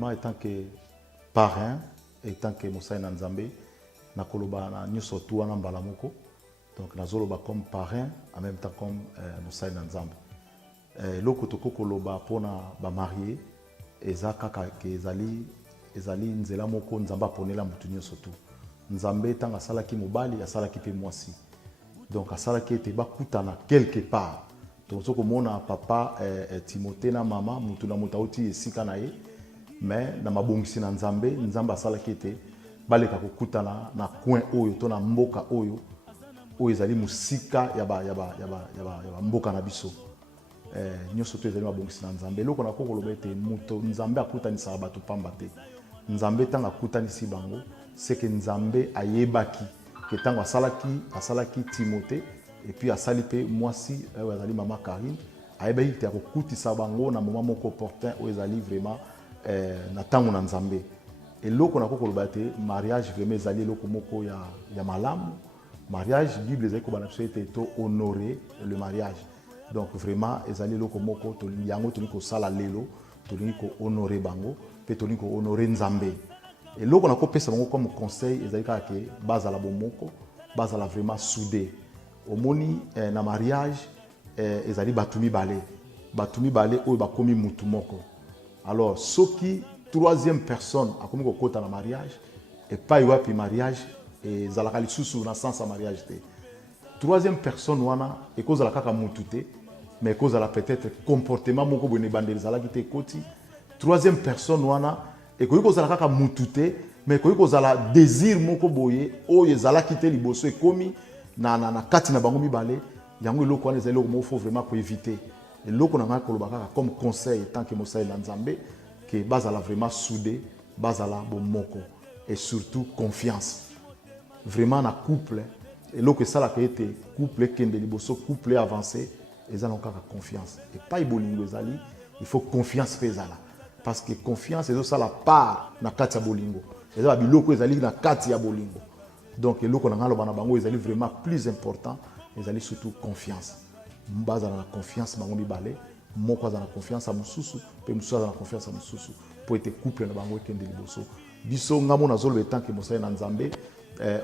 vraiment étant que parrain, étant que Moussa Nzambe, na koloba na nyuso tu wana mbala moko. Donc nazoloba comme parrain en même temps comme Moussa Nzambe. Loko toko koloba pona ba marié eza kaka ke ezali nzela moko Nzamba ponela mutu nyuso tu. Nzambe tanga salaki mobali asalaki pe mwasi. Donc asalaki ete bakutana quelque part. Donc soko mona papa Timothée na mama mutu na mutauti esika na ye. Mais na mabongisi na Nzambe, Nzamba asalaki ete baleka kokutana na coin oyo to na mboka oyo ezali musika ya ba mboka na biso. Nyonso to ezali mabongisi na Nzambe. Loko na kokoloba ete muto Nzambe akutanisa bato pamba te. Nzambe tanga akutanisi bango, c'est que Nzambe ayebaki que tango asalaki Timothée et puis asali pe mwasi azali mama Karine, ayebaki te akokutisa bango na moment moko opportun o ezali vraiment na tango na Nzambe. Et loko na kokoloba te mariage vraiment ezali loko moko ya malamu. Mariage Bible ezali ko banapso ete to honorer le mariage. Donc vraiment ezali loko moko to yango to ko sala lelo, to ko honorer bango, pe to ko honorer Nzambe. Et loko na ko pesa bango comme conseil ezali ka ke bazala bomoko, bazala vraiment soudé. Omoni na mariage ezali batumi balé oyo bakomi mutu moko. Alors soki troisième personne a commis kota na mariage et pas yoapi mariage et zalaka lisusu na sens mariage te. Troisième personne wana et cause la kaka mutute mais cause la peut-être comportement moko bone bandeli zalaki te koti. Troisième personne wana et cause la kaka mutute mais cause la désir moko boye o yezalaki te liboso e komi na kati na bango mibale yango eloko wana ezali mo faut vraiment ko éviter. Et loko na ngaka koloba kaka comme conseil tant que Moussa Nzambe que bazala vraiment soudé, bazala bomoko et surtout confiance. Vraiment na couple et lo que ça la été couple kende liboso couple avancé ezala encore confiance et pas bolingo ezali il faut confiance pezala parce que confiance c'est ça la part na kati ya bolingo ezala biloko ezali na kati ya bolingo donc eloko na ngalo bana bango ezali vraiment plus important ezali surtout confiance bazala na confiance bango mibale moko azala na confiance à mususu pe mususu azala na confiance à mususu pour être couple na bango kende liboso biso ngamo na zolo etant que Moussa Nzambe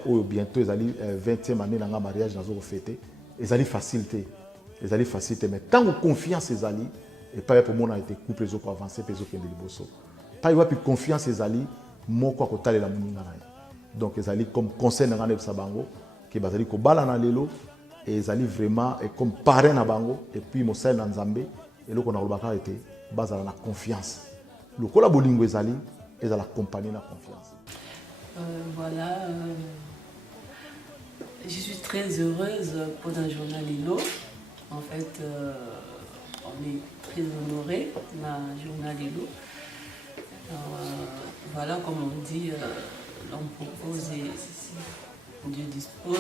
oyo bientôt ezali 20e année na nga mariage na zo fêter ezali facilité mais tant que confiance ezali et pas pour moi na été couple zo ko avancer pe zo kende liboso pas y a plus confiance ezali moko akotalela muninga na donc ezali comme conseil na nga na bango que bazali ko bala na lelo et ezali vraiment et comme parrain na bango et puis Moussa Nzambe et le qu'on a olobaka été basé la confiance. Le kola bolingo ezali ezala accompagner la confiance. Voilà, je suis très heureuse pour un journal Lilo. En fait, on est très honoré dans le journal Lilo. Voilà, comme on dit, l'on propose et Dieu dispose.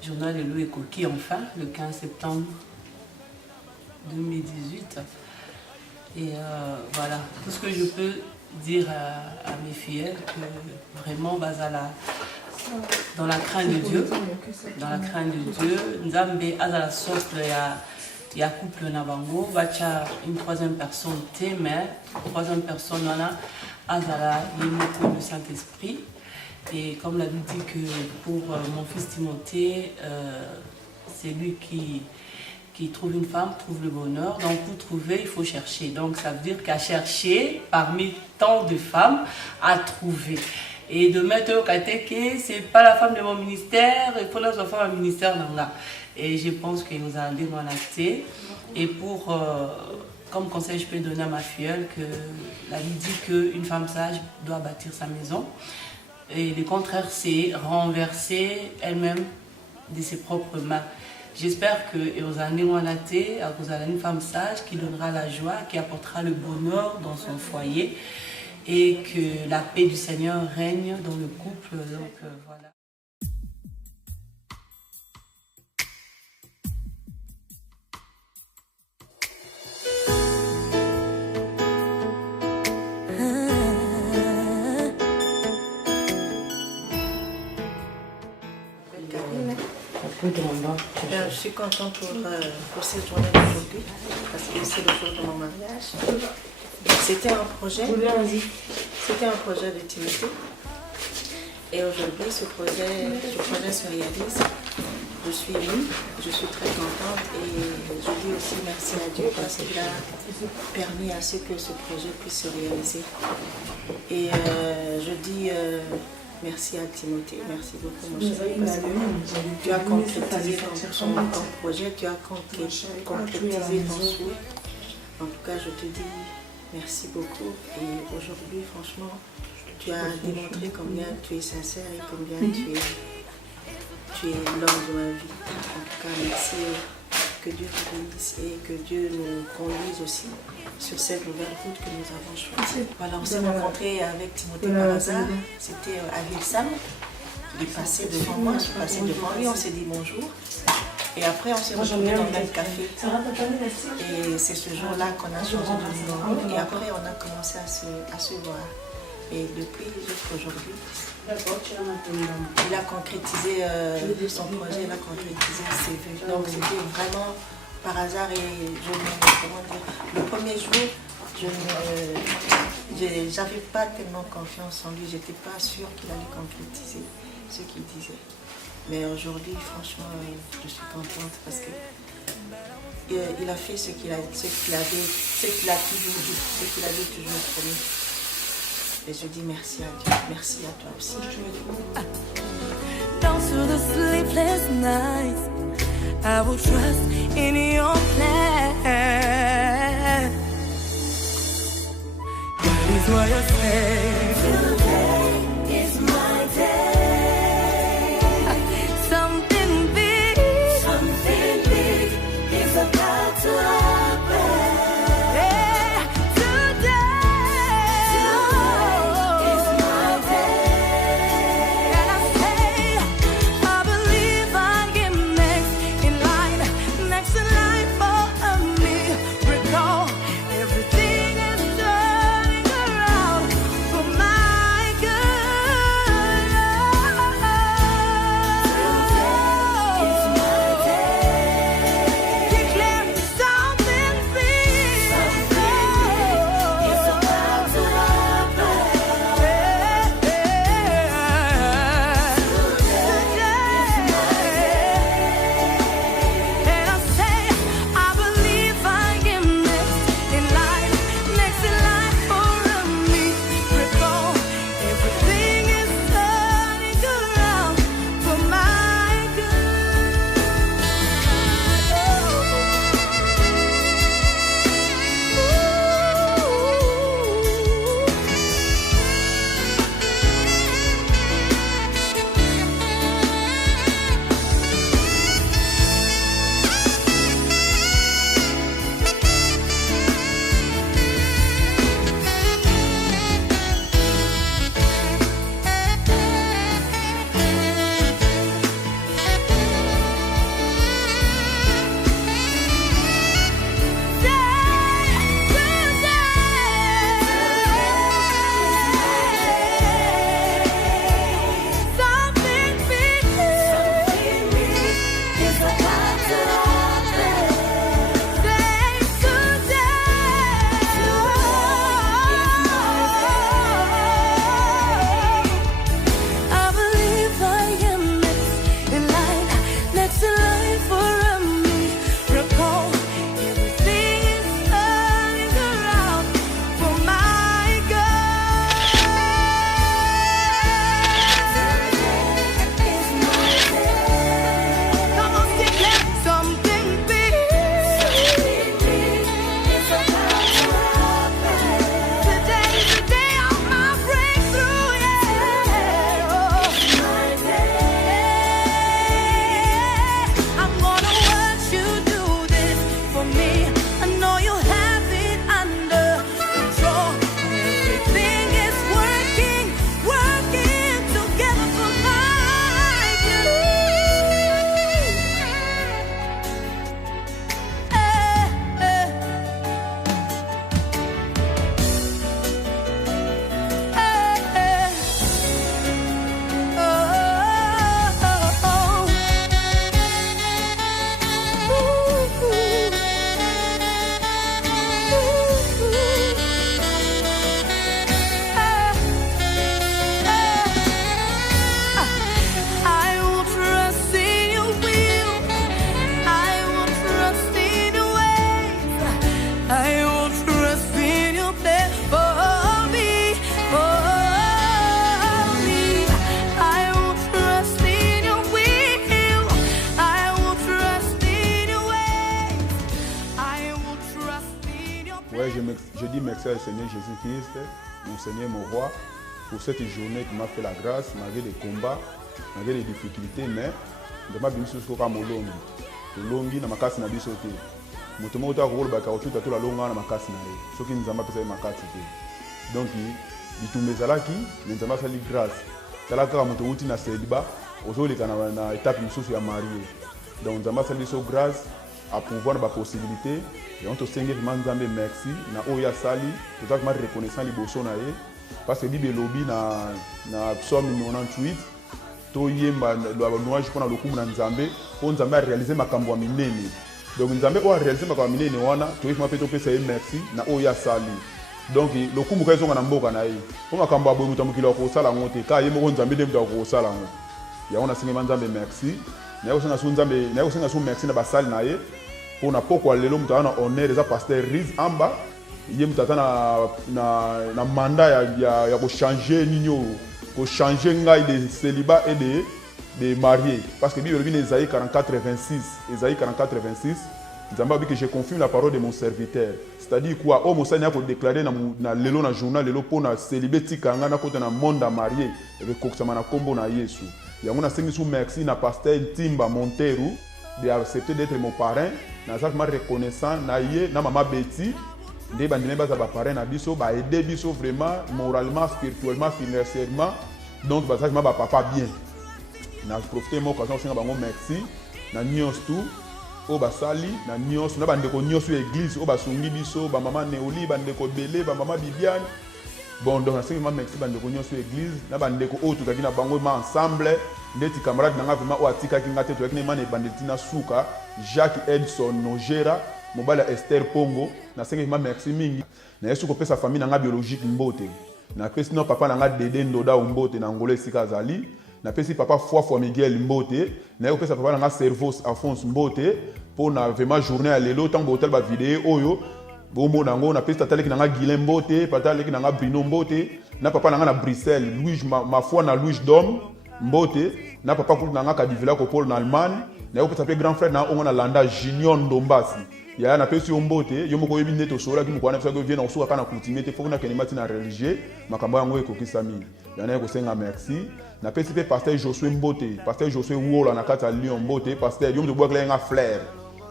Le journal Lilo est coquille enfin le 15 septembre 2018. Et voilà, tout ce que je peux dire à mes filles, que vraiment, bazala, dans la crainte de Dieu, Nzambe azala socle il y a couple na bango, bacha une troisième personne mais troisième personne nana azala limite le Saint-Esprit. Et comme l'a dit que pour mon fils Timothée, c'est lui qui trouve une femme, trouve le bonheur. Donc pour trouver, il faut chercher. Donc ça veut dire qu'à chercher parmi tant de femmes, à trouver. Et de mettre au côté que ce n'est pas la femme de mon ministère, il faut la femme au ministère. Là. Et je pense que nous allons dire l'acté. Et pour, comme conseil, je peux donner à ma filleule que la vie dit qu'une femme sage doit bâtir sa maison. Et le contraire, c'est renverser elle-même de ses propres mains. J'espère que Eosane Wanate, vous avez une femme sage qui donnera la joie, qui apportera le bonheur dans son foyer et que la paix du Seigneur règne dans le couple. Donc voilà. Je suis contente pour cette journée d'aujourd'hui parce que c'est le jour de mon mariage. C'était un projet. C'était un projet de Timothée. Et aujourd'hui, ce projet se réalise. Je suis émue, je suis très contente et je dis aussi merci à Dieu parce qu'il a permis à ce que ce projet puisse se réaliser. Et je dis merci à Timothée, merci beaucoup mon chéri parce que tu as concrétisé ton projet, tu as concrétisé ton souhait. En tout cas, je te dis merci beaucoup et aujourd'hui, franchement, tu as démontré combien tu es sincère et combien tu es l'homme de ma vie. En tout cas, merci. Que Dieu te bénisse et que Dieu nous conduise aussi sur cette nouvelle route que nous avons choisie. Voilà, on s'est rencontrés avec Timothée par hasard. C'était à Vilsam. Il est passé devant moi, je suis passée devant lui, on s'est dit bonjour. Et après, on s'est retrouvés dans le même café. Et c'est ce jour-là qu'on a changé de numéro. Et après, on a commencé à se voir. Et depuis jusqu'aujourd'hui, il a concrétisé son projet, il a concrétisé ses vœux. Donc c'était vraiment par hasard et le premier jour, je n'avais pas tellement confiance en lui, je n'étais pas sûre qu'il allait concrétiser ce qu'il disait. Mais aujourd'hui, franchement, je suis contente parce que il a fait ce qu'il a toujours dit, ce qu'il avait toujours promis. Et je dis merci à Dieu, merci à toi aussi. Down through the sleepless nights, I will trust in your plan. God is what you say. Today is my day. Something big is about to happen. Ouais, je dis merci au Seigneur Jésus-Christ, mon Seigneur, mon roi, pour cette journée qui m'a fait la grâce, malgré les combats, malgré les difficultés, mais je m'a bien sûr que Molongi. Molongi na makasi na biso te. Moto moko ta ko ba ka otuta to la longa na makasi na ye. Soki nzamba pesa makasi te. Donc bitumbe zalaki, nzamba sali grâce. Tala ka moto uti na celibat, ozoleka na étape mususu ya marié. Donc nzamba sali so grâce à pouvoir ba possibilité et on te senge vraiment nzambe merci na oya sali, tout ça vraiment reconnaissant liboso na ye parce que bible lobby na psaume 98 to yemba lo louange pour na lokumu na nzambe pour nzambe a réaliser makambo ya minene. Donc nzambe o a réaliser makambo ya minene wana to yema pe to pesa ye merci na oya sali. Donc lokumu ka ezonga na mboka na ye pour makambo ya boye mutu mukilo ko sala ngote ka yemo ko nzambe de mutu ko sala ngo ya ona singe nzambe merci na yo senga su nzambe na yo senga su merci na basali na ye pour na pokwa lelo mutu ana honneur eza pasteur Riz amba ye mutu na mandat ya ko changer ninyo ko changer ngai de célibat et de mariés parce que Bible dit Ésaïe 44:26 Ésaïe 44:26 nzambe a dit que je confirme la parole de mon serviteur, c'est-à-dire quoi o mosani ko déclarer na lelo na journal lelo pour na célibé tikanga na kota na monde à marié et ko kusama na kombo na Yesu yango na sengi sou merci na pasteur Timba Monteiro de accepter d'être mon parrain na ça reconnaissant na ye na maman Betty de bandine ba za ba parrain na biso ba aider biso vraiment moralement spirituellement financièrement donc ba ça ba papa bien na profiter mo occasion senga bango merci na nyos tout o basali na nyos na bande ko nyos église o basungi biso ba maman Neoli bande ko belé ba maman Bibiane bon donc c'est vraiment merci bande ko nyos église na bande ko auto kaki na bango ma ensemble ndeti camarade nanga vraiment o atika ki ngate to yakine mane bande tina suka Jacques Edson Nogera mobala Esther Pongo na sengi vraiment merci mingi na yesu ko pesa famille nanga biologique mbote na pesi no papa nanga Dede Ndoda mbote na ngolo esika zali na pesi papa foi Miguel mbote na yo pesa papa nanga Servos Alphonse mbote pour na vraiment journée à lelo tant hotel ba vidéo oyo bombo nango na pesi tatale ki nanga Guilin mbote patale ki nanga Bruno mbote na papa nanga na Bruxelles Louis ma foi na Louis Dom mbote na papa ku nanga Kadivila ko Paul na Allemagne na yo pesa pe grand frère na ongo na Landa Junior Ndombasi ya na pesi mbote yo moko yebi neto sola ki mukwana pesa ko vient na suka kana coutumier faut na kenimati na religieux makambo yango ekokisami ya na ko senga merci na pesi pe pasteur Josué mbote pasteur Josué Wola na kata Lyon mbote pasteur yo mto bwa klenga flair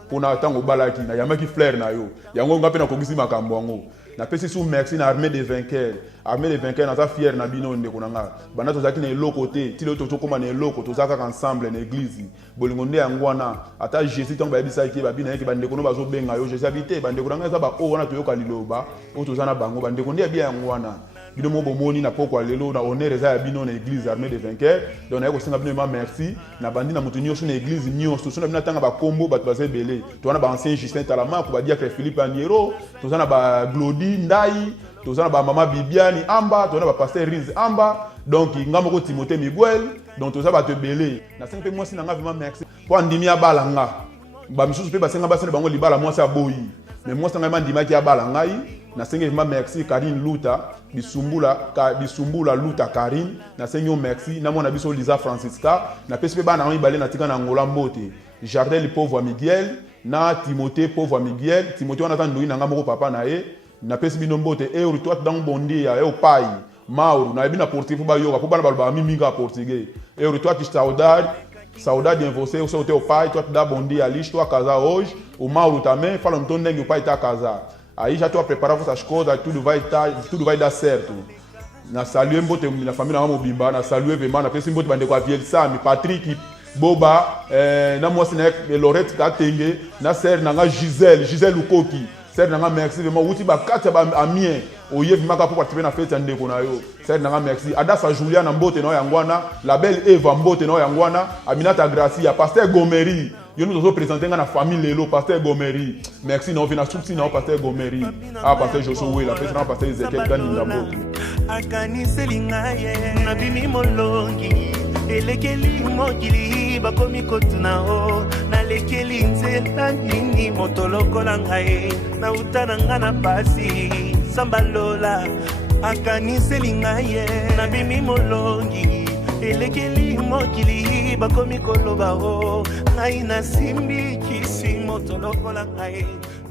pour na tango balaki na yamaki flair na yo yango ngape na kokisi makambo yango na pesi sous merci na armée des vainqueurs na ta fier na bino ndeko nanga bana tozaki na eloko te ti le to koma na eloko tozaka ensemble na église bolingo nde yangwana ata Jésus tango bayebisa ki babina yeki bandeko no bazo benga yo Jésus habité bandeko nanga za ba o wana toyoka liloba o tozana bango bandeko nde bien yangwana bino mo bomoni na pokwa lelo na honneur eza ya bino na église armée des vainqueurs donc na ko senga bino ma merci na bandi na mutu nyonso na église nyonso so na bino tanga ba kombo ba baze belé to wana ba ancien Justin Talama ko ba diacre Philippe Aniero to zana ba Glody Ndai to zana ba mama Bibiani amba to na ba pasteur Riz amba donc ngamo ko Timothée Miguel donc to za ba te belé na senga pe moi sinanga vraiment merci po andimi ya balanga ba misusu pe ba senga ba sene bango libala moi sa boyi mais moi sanga mandima ki ya balangai na sengi vraiment merci Karine Luta bisumbula Luta Karine na sengi merci na mona biso Lisa Francisca na pesi pe bana ngi balé na tika na ngola mbote Jardin le pauvre Miguel na Timothée pauvre Miguel Timothée on attend ndoyi nanga moko papa na ye na pesi bino mbote e uri toi dans bondi ya e pai mauru na bina portugais ba yoga po bana balba miminga portugais e uri toi ki saudade você o seu teu pai toi da bondi ali toi casa hoje o mauru também fala então nem o pai tá casar. Aí já estou a preparar essas coisas, tudo vai dar certo. Na saluer mbote na família amo bimba, na saluer vraiment na pesi mbote bande kwa Viel Sami, Patrick, Boba, na mosi na Lorette Katenge, na sœur nanga Gisèle Lukoki. Sœur nanga merci vraiment uti ba kati ba amien, oye vimaka pour participer na fête ya ndeko na yo. Sœur nanga merci. Adasa Juliana mbote na yangwana, la belle Eva mbote na yangwana, Aminata Gracia, Pasteur Gomeri. Yo nous avons présenté dans la famille Lelo, Pasteur Gomeri. Merci, nous venons soutenir non Pasteur Gomeri. Ah, Pasteur Josué, la président Pasteur Ezekiel Ganingambo. Akani selingaye, nabimi molongi, elekeli mokili, bakomi kotuna o, nalekeli nzela nini motoloko langaye, na utananga na pasi, sambalola. Akani selingaye, nabimi molongi, elekeli mokili bakomi koloba o ngai na simbi kisi motoloko la ngai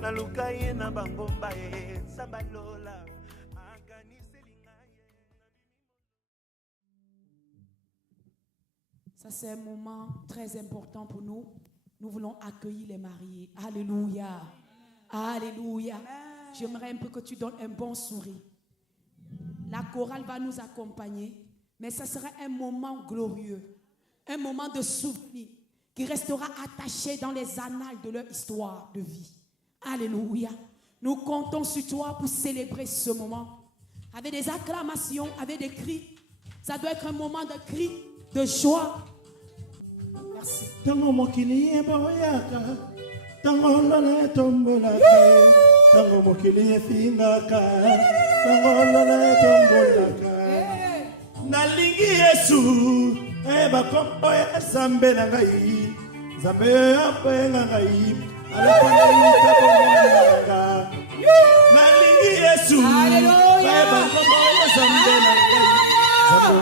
naluka ye na bangomba ye sabalola akaniseli ngai. Ça, c'est un moment très important pour nous. Nous voulons accueillir les mariés. Alléluia. Alléluia. J'aimerais un peu que tu donnes un bon sourire. La chorale va nous accompagner, mais ça sera un moment glorieux, un moment de souvenir qui restera attaché dans les annales de leur histoire de vie. Alléluia. Nous comptons sur toi pour célébrer ce moment avec des acclamations, avec des cris. Ça doit être un moment de cris, de joie. Merci. Tango mokili eboyaka, tango lona tombolaka, tango mokili efingaka, tango lona tombolaka. Nalingi Yesu, bakombo ya Zambe na ngai, Zambe apenga ngai, alapana yutabo mwana. Nalingi Yesu, bakombo ya Zambe na ngai.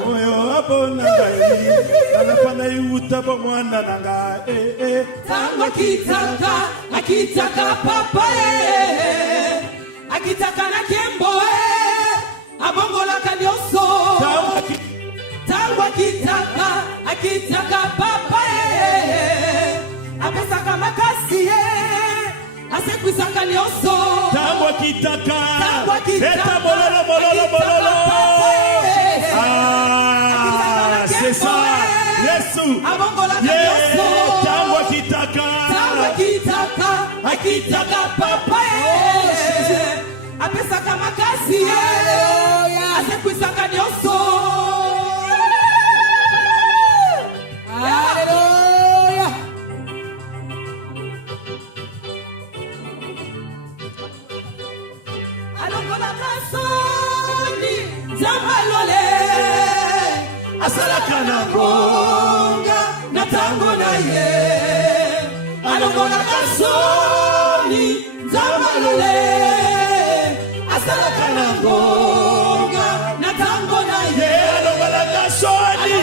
Oyo abona ngai alapana yutabo mwana nanga tango kitaka akitaka papa akitaka na kembo abongola kanyoso tango akitaka papa apesaka makasi asekwisa kanyoso tango kitaka eta bololo c'est ça, Yesu. Tango akitaka papa apesaka makasi asekwisaka nyonso. Haleluya. Alongolaka soni zambalole asalaka na ngonga na tango na ye alongolaka soni nzambalole asalaka na ngonga na tango na ye alongolaka soni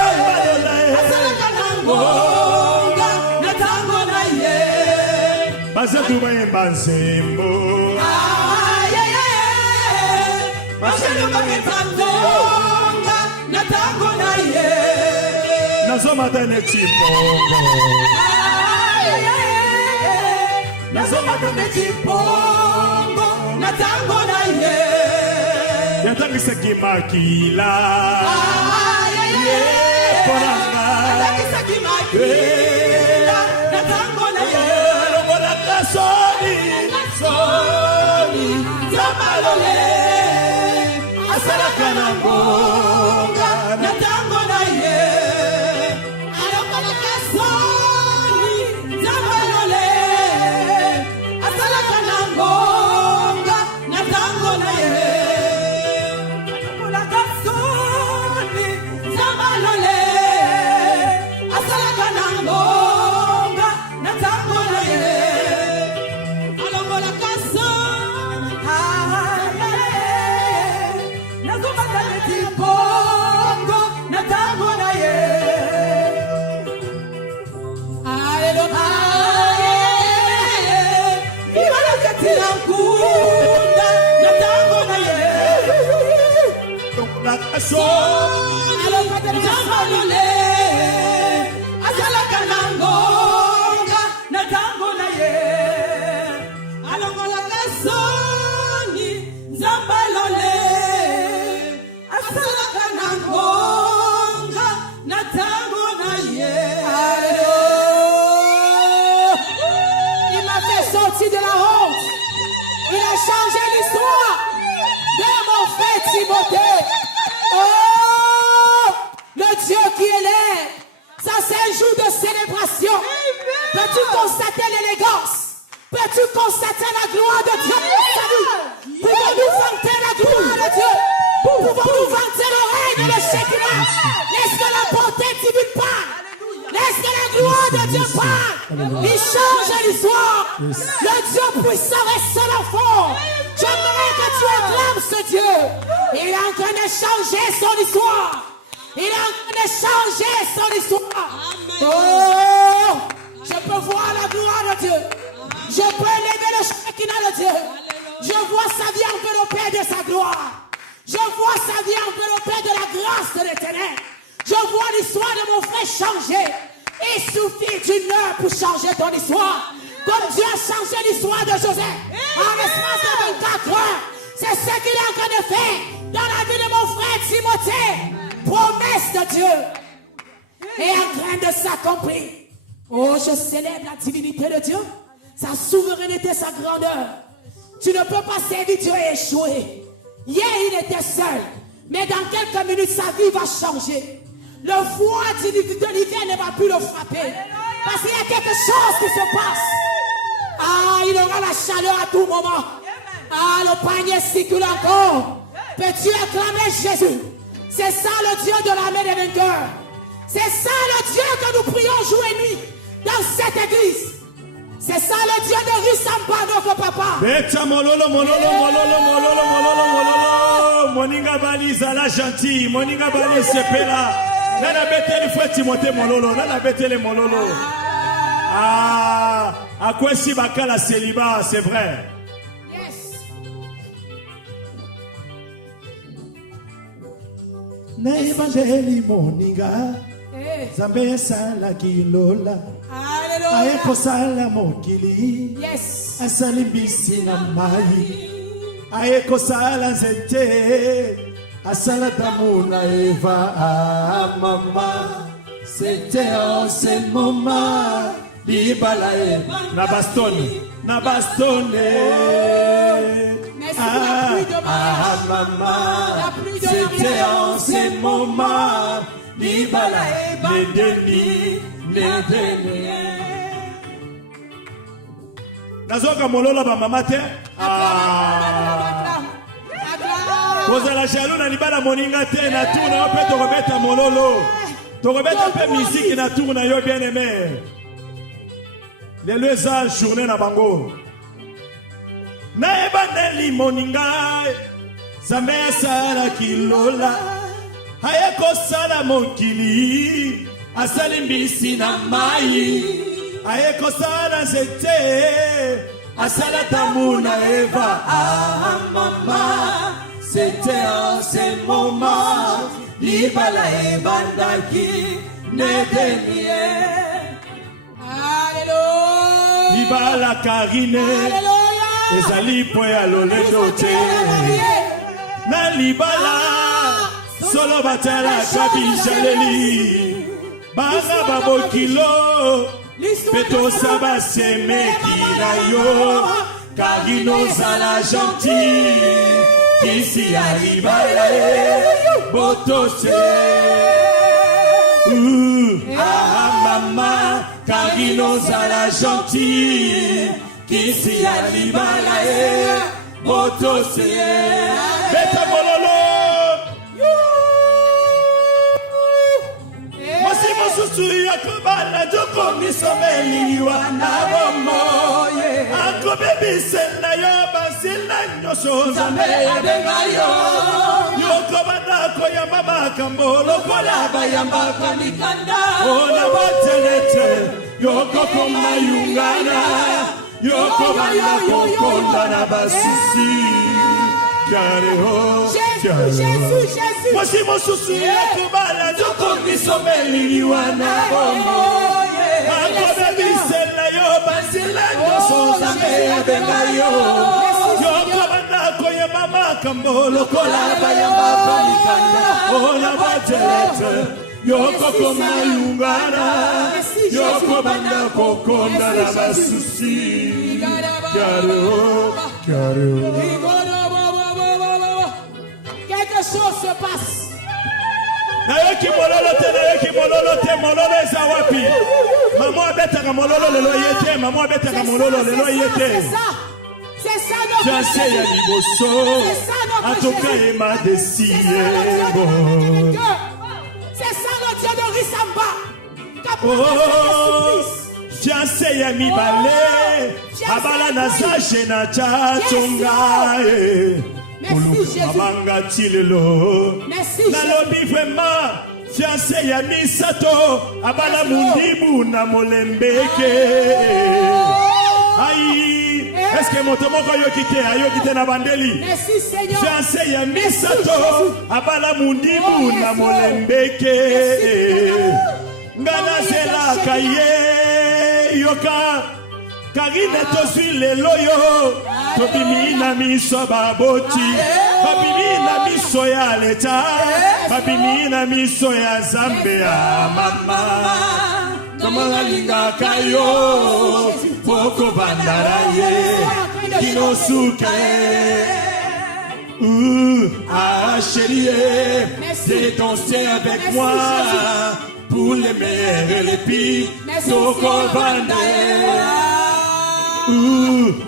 nzambalole asalaka na ngonga na tango na ye bazetu bayemba nzembo nazomata neti mbongo na tango na ye yatangisaki makila ponanga na tango na ye alongolaka soni zamalole asalaka na ngonga na tango na ye alongolaka soni zamalole asalaka na ngonga na tango na ye alongolaka soni zamalole asalaka na ngonga na tango na ye alongolaka asalaka na ngonga na tango na ye alongolaka soni nzambalole asalaka na ngonga na tango na ye. Il m'a fait sortir de la honte. Il a changé l'histoire de mon frère Timothée. Oh, le Dieu qui est là. Ça, c'est un jour de célébration. Peux-tu constater l'élégance? Peux-tu constater la gloire de Dieu? Pouvons-nous vanter la gloire de Dieu? Pouvons-nous vanter le règne de Shekinah? Laisse que la bonté divine parle. Laisse que la gloire de Dieu parle. Il change l'histoire. Le Dieu puissant est seul enfant. J'aimerais que tu acclames ce Dieu. Il est en train de changer son histoire. Il est en train de changer son histoire. Oh, Je peux voir la gloire de Dieu. Je peux élever le Shekinah de Dieu. Je vois sa vie enveloppée de sa gloire. Je vois sa vie enveloppée de la grâce de l'Éternel. Je vois l'histoire de mon frère changer. Il suffit d'une heure pour changer ton histoire. Comme Dieu a changé l'histoire de Joseph en l'espace de 24 heures. C'est ce qu'il est en train de faire dans la vie de mon frère Timothée. Promesse de Dieu est en train de s'accomplir. Oh, je célèbre la divinité de Dieu, sa souveraineté, sa grandeur. Tu ne peux pas servir Dieu et échouer. Hier, il était seul, mais dans quelques minutes, sa vie va changer. Le froid de l'hiver ne va plus le frapper. Parce qu'il y a quelque chose qui se passe. Ah, il aura la chaleur à tout moment. Ah, le panier circule encore. Peux-tu acclamer Jésus? C'est ça le Dieu de l'armée des vainqueurs. C'est ça le Dieu que nous prions jour et nuit dans cette église. C'est ça le Dieu de Rissamba, notre papa. Beta mololo. Moninga bali zala gentil. Moninga bali sepela. Nana beteli fwe Timothée mololo. Nana beteli mololo. Ah, à quoi si bakala célibat, c'est vrai. Yes. Na evangeli moninga. Hey. Zambe sala kilola. Alléluia. Ayeko sala mokili. Yes. Asali mbisi na mai. Ayeko sala nzete. Asala damu na Eva. Ah, mama. C'était en ce moment. Libala na bastone. Merci pour la pluie de mariage. Maman. La pluie de C'était mariage. en ce moment. Libala les dénis. Nazoka mololo ba mama te. Kozala jaloux na libala moninga te na tour na pe to rebeta mololo. To rebeta pe musique na tour na yo bien aimé. Les leza journée na bango. Na ebandeli moninga. Zambe sala kilola. Ayeko sala mokili. Asali mbisi na mai. Ayeko sala nzete. Asala tamu na Eva. Ah, mama. C'était en ce moment. Libala ebandaki. Nedenie. Alléluia. Libala karine. Alléluia. Ezali po ya loledo te. Na libala. Solo batala kabijaleli. Baga babokilo. Peto saba semeki na yo. Karino zala gentil. Kisi alibala e. Botose. Ah mama. Karino zala gentil. Kisi alibala e. Botose. Beta mololo. Susu yakubala joko misomeli wana bomo ako baby senda yo basila nyoso zambe bengayo yoko badako ya mama kambolo kola bayamba kanikanda ona batelete yoko komayungana yoko badako konda na basisi Jésus. Mosi mosusu yakubala joko misomeli wana bomo ako baby senda yo basila nyoso zambe bengayo yoko badako ya mama kambolo kola bayamba kanikanda ona batelete yoko komayungana yoko badako konda na basisi Quelque chose se passe. Nayoki mololo te mololo eza wapi. Maman abetaka mololo lelo yete, maman abetaka mololo lelo yete. C'est ça notre Jasse ya liboso. En tout cas, il m'a décidé. C'est ça le Dieu de Rissamba. Oh, Jasse ya mibale. Abala na sache na chachonga. Merci Jésus. Merci Jésus. Nalobi vraiment fiancé ya misato abala mundibu na molembeke. Aïe, est-ce que moto moko ayo kite na bandeli? Merci Seigneur. Fiancé ya misato abala mundibu na molembeke. Ngana zela kaye yoka Karine tosui leloyo tobimi na miso baboti babimi na miso ya leta babimi na miso ya zambe ya mama kama linga kayo poko bandaraye kinosuke ah chérie c'est danser avec moi pour les meilleurs et les pires soko bandaraye.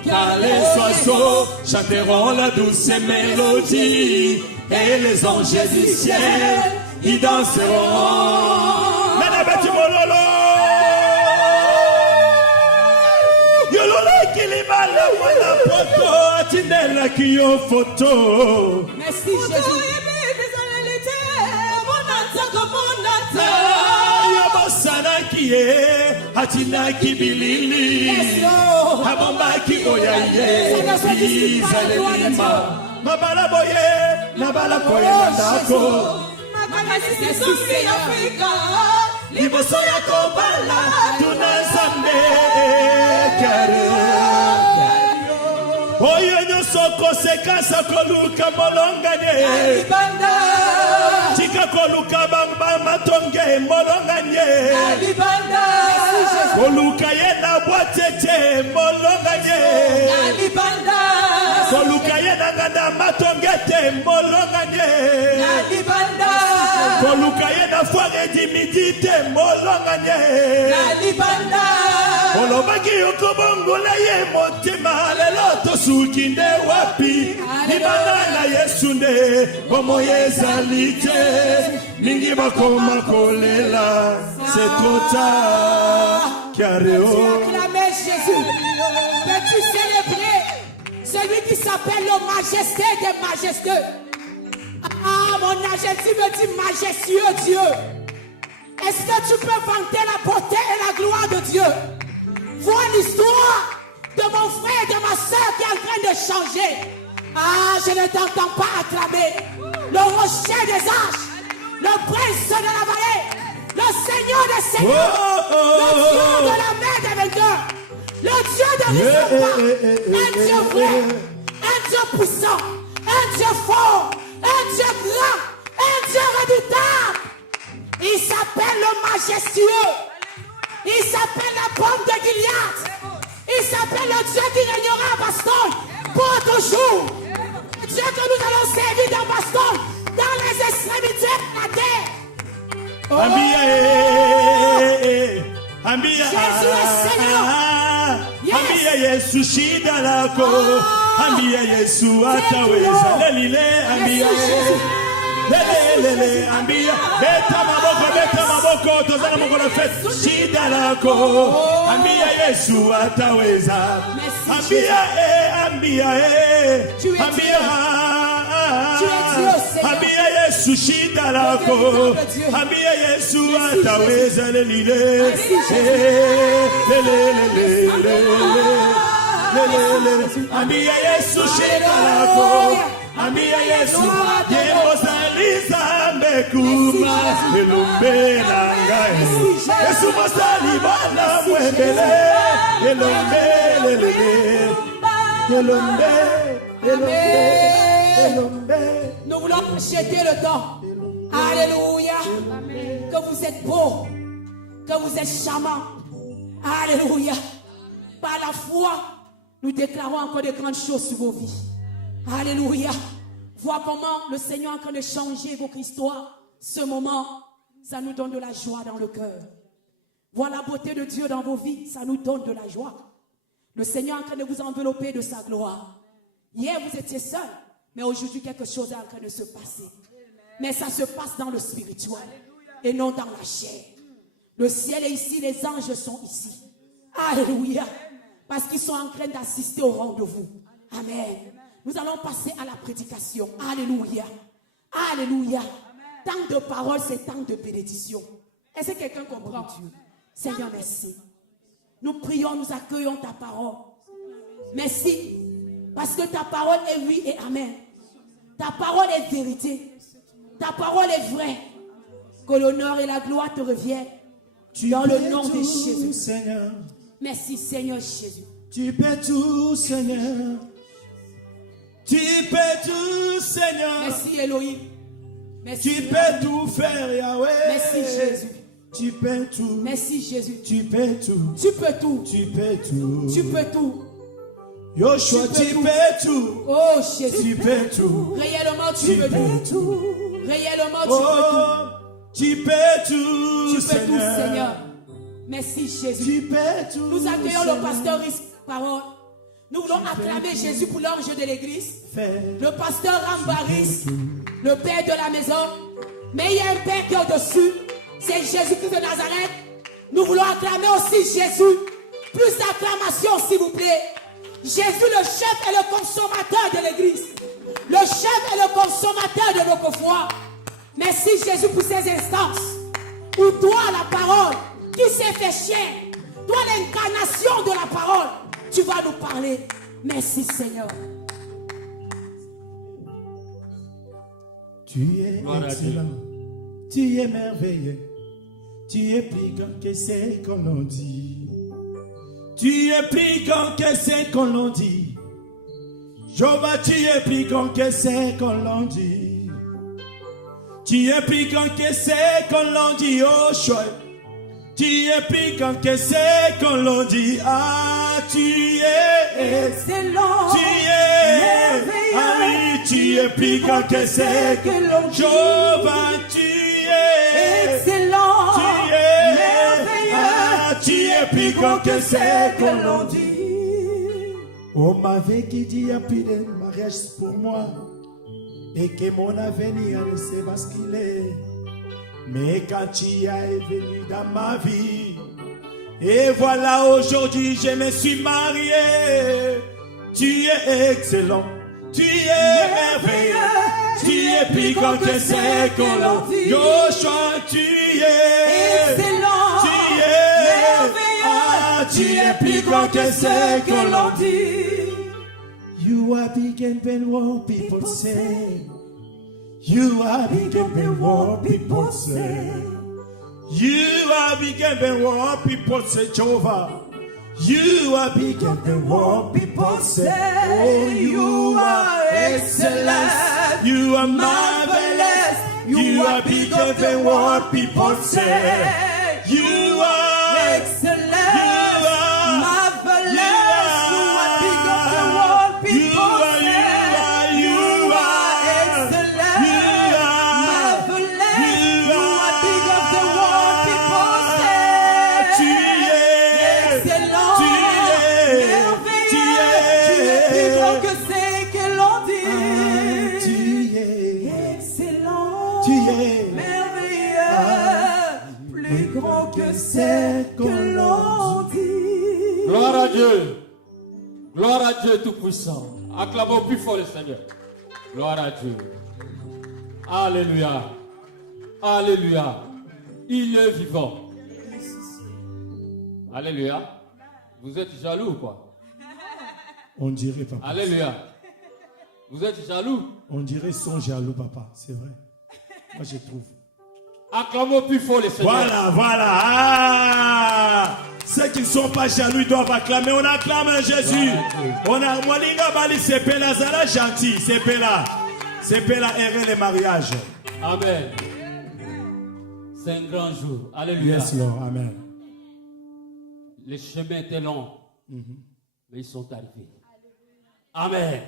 Car les oiseaux chanteront la douce mélodie et les anges du ciel y danseront. Nanabati mololo, yololo kilibala wala photo atinela kiyo photo. Merci Jésus. Atinaki bilili Abomaki oyaye Bizale lima Mabala boye Nabala boye mandako Merci Seigneur. Liboso ya kobala Tunazambe Kare Oyo nyoso kosekasa koluka molonganye Tika koluka bamba matonge molonganye Koluka yena boatete molonganye Koluka yena ngana matongete molonganye Koluka yena foire dimidite molonganye Olobaki yokobongola ye motema lelo tosuki nde wapi libanda na Yesu nde bomo yezalite mingi bakoma kolela c'est trop tard careo. Acclamez Jésus. Peux-tu célébrer celui qui s'appelle le majesté des majestueux? Ah, mon Argentine me dit majestueux Dieu. Est-ce que tu peux vanter la beauté et la gloire de Dieu? Vois l'histoire de mon frère et de ma soeur qui est en train de changer. Ah, je ne t'entends pas acclamer. Le rocher des anges, le prince de la vallée, le Seigneur des seigneurs, le Dieu de la mer des vainqueurs, le Dieu de l'histoire, un Dieu vrai, un Dieu puissant, un Dieu fort, un Dieu grand, un Dieu redoutable. Il s'appelle le majestueux. Il s'appelle la pomme de Gilead. Il s'appelle le Dieu qui régnera à Baston pour toujours. Le Dieu que nous allons servir dans Baston, dans les extrémités de la terre. Oh. Ambia Jésus est Seigneur. Yes. Ambia Yesu shida lako. Ambia Yesu ataweza lelile. Ambia lelele ambia beta maboko tozana moko na fête shida lako. Ambia Yesu ataweza. Ambia ambia ambia Yesu shida lako. Ambia Yesu ataweza lelile. Ambia Yesu shida lako. Ambia Yesu yemozaliza mbekuma elombe na ngai Yesu mosali bana mwembele elombe elombe. Nous voulons acheter le temps. Alléluia. Que vous êtes beau, que vous êtes charmant. Alléluia. Par la foi, nous déclarons encore de grandes choses sur vos vies. Alléluia. Vois comment le Seigneur est en train de changer votre histoire. Ce moment, ça nous donne de la joie dans le cœur. Vois la beauté de Dieu dans vos vies, ça nous donne de la joie. Le Seigneur est en train de vous envelopper de sa gloire. Hier, vous étiez seul, mais aujourd'hui, quelque chose est en train de se passer. Mais ça se passe dans le spirituel et non dans la chair. Le ciel est ici, les anges sont ici. Alléluia. Parce qu'ils sont en train d'assister au rendez-vous. Amen. Nous allons passer à la prédication. Alléluia. Alléluia. temps de parole, c'est temps de bénédiction. Est-ce que quelqu'un comprend? Seigneur, merci. Nous prions, nous accueillons ta parole. Merci. Parce que ta parole est oui et amen. Ta parole est vérité. Ta parole est vraie. Que l'honneur et la gloire te reviennent. Dans le nom de Jésus. Seigneur. Merci Seigneur Jésus. Tu peux tout, Seigneur. Tu peux tout, Seigneur. Merci Elohim. Merci. Tu peux tout faire, Yahweh. Merci Jésus. Tu peux tout. Merci Jésus. Tu peux tout. Tu peux tout. Tu peux tout. Tu peux tout. Yoshua, tu peux tout. Oh Jésus. Tu peux tout. Réellement tu peux tout. Réellement tu peux tout. Tu peux tout. Tu peux tout, Seigneur. Merci Jésus. Tu peux tout. Nous accueillons le pasteur Parole. Nous voulons acclamer Jésus pour l'ange de l'église. Le pasteur Rambaris, le père de la maison. Mais il y a un père qui est au-dessus. C'est Jésus-Christ de Nazareth. Nous voulons acclamer aussi Jésus. Plus d'acclamation, s'il vous plaît. Jésus, le chef et le consommateur de l'église. Le chef et le consommateur de notre foi. Merci Jésus pour ces instances où toi, la parole qui s'est fait chair, toi, l'incarnation de la parole, tu vas nous parler. Merci Seigneur. Tu es excellent, tu es merveilleux, tu es plus grand que ce qu'on l'on dit. Tu es plus grand que ce qu'on l'on dit. Jéhovah, tu es plus grand que ce qu'on l'on dit. Tu es plus grand que ce qu'on l'on dit, oh chouette. Tu es plus grand que ce qu'on l'on dit. Ah, tu es excellent. Tu es merveilleux. Ah oui, tu es plus grand que ce que l'on dit. Jéhovah, tu es excellent. Tu es merveilleux. Ah, tu es plus grand que ce que l'on dit. On m'avait qui dit un plus de mariage pour moi. Et que mon avenir ne sait pas ce qu'il est. Mais quand tu es venu dans ma vie, et voilà aujourd'hui je me suis marié. Tu es excellent, tu es merveilleux, tu es plus grand que ce qu'on l'on dit. Yoshua, tu es excellent, tu es merveilleux, ah, tu es plus grand que ce qu'on l'on dit. You are big and been what people say. You are big and been what people say. You are big and been what people say, Jehovah. You are big and been what people say. Oh, you are excellent. You are marvelous. You are bigger than what people say. You are excellent. You are marvelous. You are bigger than what people say. You are excellent. You are marvelous. You are bigger than what people say. Tu es excellent. Tu es merveilleux. Tu es plus grand que ce que l'on dit. Tu es excellent. Tu es merveilleux. Plus grand que ce que l'on dit. Gloire à Dieu. Gloire à Dieu Tout-Puissant. Acclamons plus fort le Seigneur. Gloire à Dieu. Alléluia. Alléluia. Il est vivant. Alléluia. Vous êtes jaloux ou quoi? On dirait, papa. Alléluia. Vous êtes jaloux? On dirait son jaloux, papa. C'est vrai. Moi, je trouve. Acclamons plus fort le Seigneur. Voilà, voilà. Ah! Ceux qui ne sont pas jaloux, ils doivent acclamer. On acclame Jésus. On a Molinga Bali, c'est Pela Zara gentil. C'est Pela. C'est Pela errer les mariages. Amen. C'est un grand jour. Alléluia. Yes, Lord. Amen. Les chemins étaient longs, mais ils sont arrivés. Amen.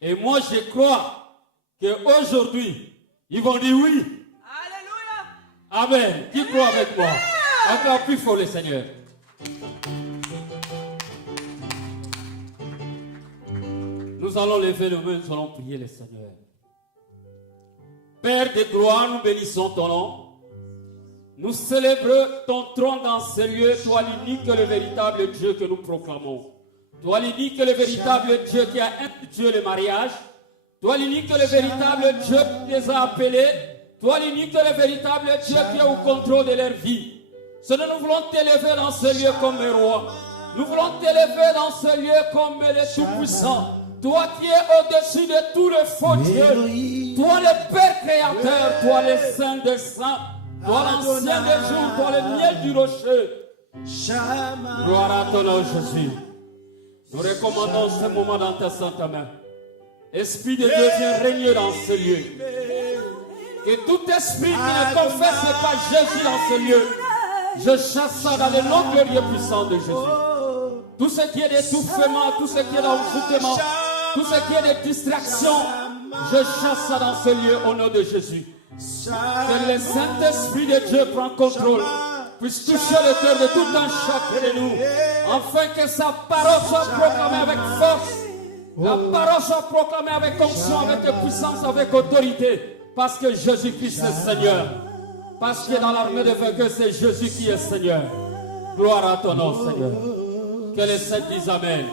Et moi, je crois qu'aujourd'hui, ils vont dire oui. Alléluia. Amen. Qui croit avec moi? Encore plus fort le Seigneur. Nous allons lever nos mains, nous allons prier le Seigneur. Père de gloire, nous bénissons ton nom. Nous célébrons ton trône dans ces lieux, toi l'unique et le véritable Dieu que nous proclamons. Toi l'unique et le véritable Dieu qui a institué le mariage. Toi l'unique et le véritable Dieu qui les a appelés. Toi, l'unique et le véritable Dieu qui est au contrôle de leur vie. Seigneur, nous voulons t'élever dans ce lieu comme le roi. Nous voulons t'élever dans ce lieu comme le Tout-Puissant. Toi qui es au-dessus de tout le faux Dieu. Toi le Père créateur. Toi le Saint des Saints. Toi l'ancien des jours. Toi le miel du rocher. Gloire à ton nom, Jésus. Nous recommandons ce moment dans ta sainte main. Esprit de Dieu, viens régner dans ce lieu. Que tout esprit qui ne confesse pas Jésus dans ce lieu, je chasse ça dans le nom glorieux puissant de Jésus. Tout ce qui est d'étouffement, tout ce qui est d'envoûtement, tout ce qui est de distraction, je chasse ça dans ce lieu au nom de Jésus. Que le Saint-Esprit de Dieu prenne contrôle, puisse toucher le cœur de tout un chacun de nous, afin que sa parole soit proclamée avec force. La parole soit proclamée avec onction, avec puissance, avec autorité. Parce que Jésus-Christ est Seigneur. Parce que dans l'armée de vainqueurs, c'est Jésus qui est Seigneur. Gloire à ton nom, Seigneur. Que les saints disent Amen.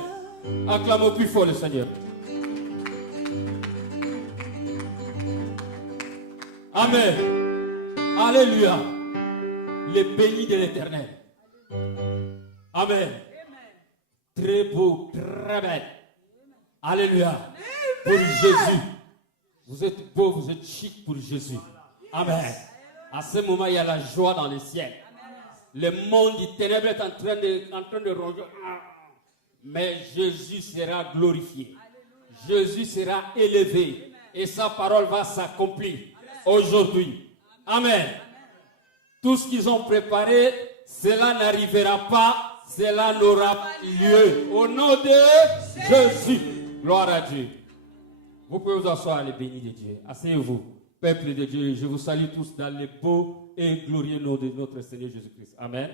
Acclame au plus fort le Seigneur. Amen. Alléluia. Le béni de l'Éternel. Amen. Très beau, très belle. Alléluia. Pour Jésus. Vous êtes beau, vous êtes chic pour Jésus. Amen. À ce moment, il y a la joie dans le ciel. Le monde du ténèbre est en train de ronger. Mais Jésus sera glorifié. Jésus sera élevé. Et sa parole va s'accomplir aujourd'hui. Amen. Tout ce qu'ils ont préparé, cela n'arrivera pas. Cela n'aura lieu. Au nom de Jésus. Gloire à Dieu. Vous pouvez vous asseoir, les bénis de Dieu. Asseyez-vous, peuple de Dieu. Je vous salue tous dans le beau et glorieux nom de notre Seigneur Jésus-Christ. Amen.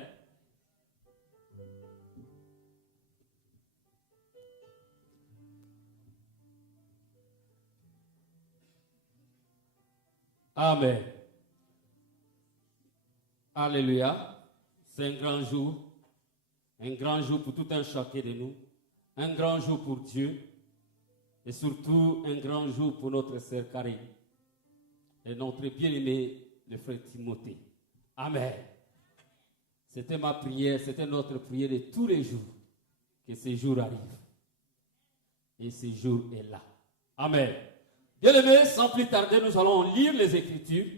Amen. Alléluia. C'est un grand jour. Un grand jour pour tout un chacun de nous. Un grand jour pour Dieu. Et surtout, un grand jour pour notre sœur Karine. Et notre bien-aimé, le frère Timothée. Amen. C'était ma prière, c'était notre prière de tous les jours. Que ce jour arrive. Et ce jour est là. Amen. Bien-aimés, sans plus tarder, nous allons lire les Écritures.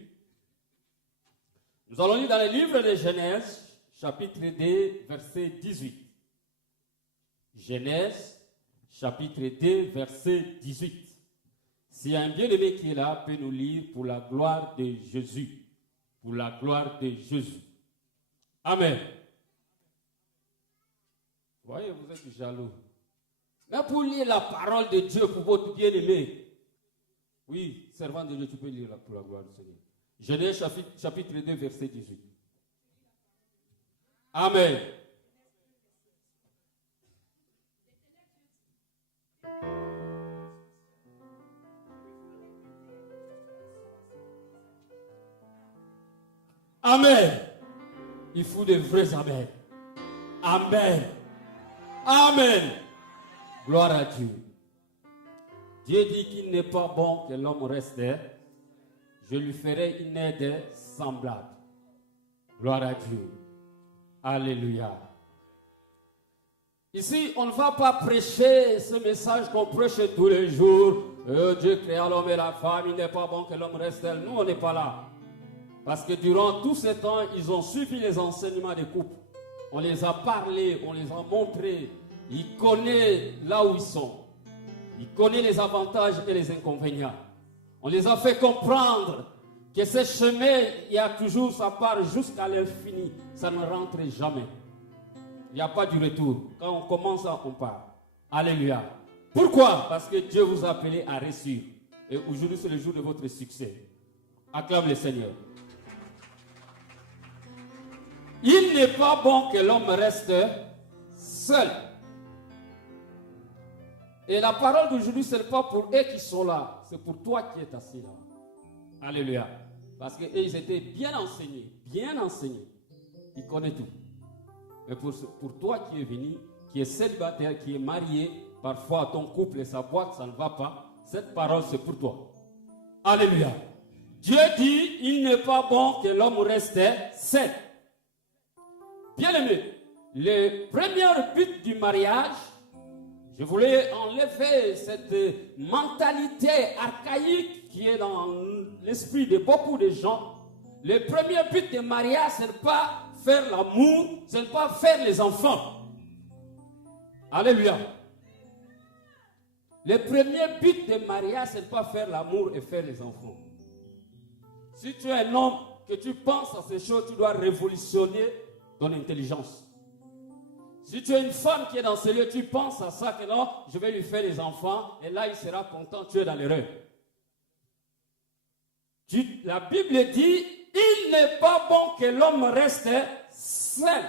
Nous allons lire dans le livre de Genèse, chapitre 2, verset 18. Genèse, chapitre 2, verset 18. S'il y a un bien-aimé qui est là, peut nous lire pour la gloire de Jésus. Pour la gloire de Jésus. Amen. Vous voyez, vous êtes jaloux. Mais pour lire la parole de Dieu pour votre bien-aimé, oui, servant de Dieu, tu peux lire pour la gloire du Seigneur. Genèse chapitre 2, verset 18. Amen. Amen. Il faut de vrais amen. Amen. Amen. Gloire à Dieu. Dieu dit qu'il n'est pas bon que l'homme reste. Je lui ferai une aide semblable. Gloire à Dieu. Alléluia. Ici, on ne va pas prêcher ce message qu'on prêche tous les jours. Dieu créa l'homme et la femme, il n'est pas bon que l'homme reste seul. Nous, on n'est pas là. Parce que durant tout ce temps, ils ont suivi les enseignements des couples. On les a parlé, on les a montrés. Ils connaissent là où ils sont. Ils connaissent les avantages et les inconvénients. On les a fait comprendre que ce chemin, il y a toujours, ça part jusqu'à l'infini. Ça ne rentre jamais. Il n'y a pas du retour. Quand on commence, on part. Alléluia. Pourquoi? Parce que Dieu vous a appelé à réussir. Et aujourd'hui, c'est le jour de votre succès. Acclame le Seigneur. Il n'est pas bon que l'homme reste seul. Et la parole d'aujourd'hui, ce n'est pas pour eux qui sont là. C'est pour toi qui es assis là. Alléluia. Parce qu'ils étaient bien enseignés. Bien enseignés. Ils connaissent tout. Mais pour toi qui es venu, qui est célibataire, qui est marié, parfois ton couple et sa boîte, ça ne va pas. Cette parole, c'est pour toi. Alléluia. Dieu dit, il n'est pas bon que l'homme reste seul. Bien aimé, le premier but du mariage, je voulais enlever cette mentalité archaïque qui est dans l'esprit de beaucoup de gens. Le premier but du mariage, ce n'est pas faire l'amour, ce n'est pas faire les enfants. Alléluia. Le premier but du mariage, ce n'est pas faire l'amour et faire les enfants. Si tu es un homme que tu penses à ces choses, tu dois révolutionner ton intelligence. Si tu es une femme qui est dans ce lieu, tu penses à ça, que non, je vais lui faire les enfants, et là il sera content, tu es dans l'erreur. La Bible dit, il n'est pas bon que l'homme reste seul.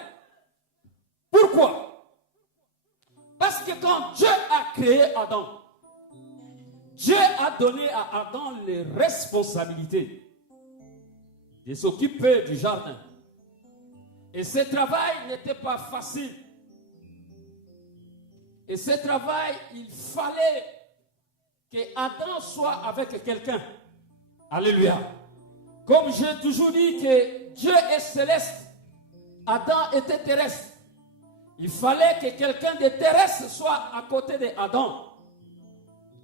Pourquoi? Parce que quand Dieu a créé Adam, Dieu a donné à Adam les responsabilités de s'occuper du jardin. Et ce travail n'était pas facile. Et ce travail, il fallait que Adam soit avec quelqu'un. Alléluia. Comme j'ai toujours dit que Dieu est céleste, Adam était terrestre. Il fallait que quelqu'un de terrestre soit à côté d'Adam.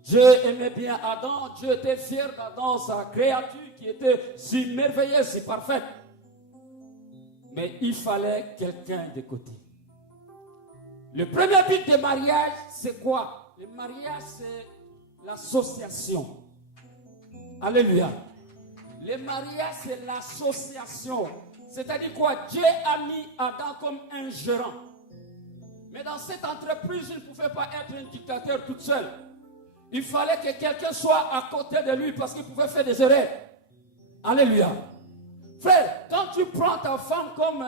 Dieu aimait bien Adam, Dieu était fier d'Adam, sa créature qui était si merveilleuse, si parfaite. Mais il fallait quelqu'un de côté. Le premier but du mariage, c'est quoi? Le mariage, c'est l'association. Alléluia. Le mariage, c'est l'association. C'est-à-dire quoi? Dieu a mis Adam comme un gérant. Mais dans cette entreprise, il ne pouvait pas être un dictateur tout seul. Il fallait que quelqu'un soit à côté de lui parce qu'il pouvait faire des erreurs. Alléluia. Frère, quand tu prends ta femme comme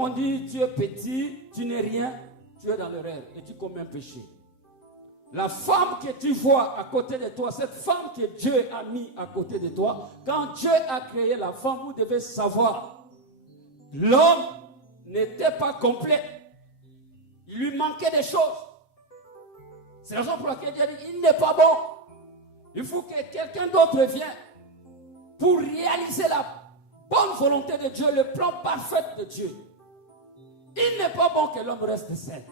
on dit, tu es petit, tu n'es rien, tu es dans l'erreur et tu commets un péché. La femme que tu vois à côté de toi, cette femme que Dieu a mis à côté de toi, quand Dieu a créé la femme, vous devez savoir, l'homme n'était pas complet. Il lui manquait des choses. C'est la raison pour laquelle Dieu dit, il n'est pas bon. Il faut que quelqu'un d'autre vienne pour réaliser la bonne volonté de Dieu, le plan parfait de Dieu. Il n'est pas bon que l'homme reste seul.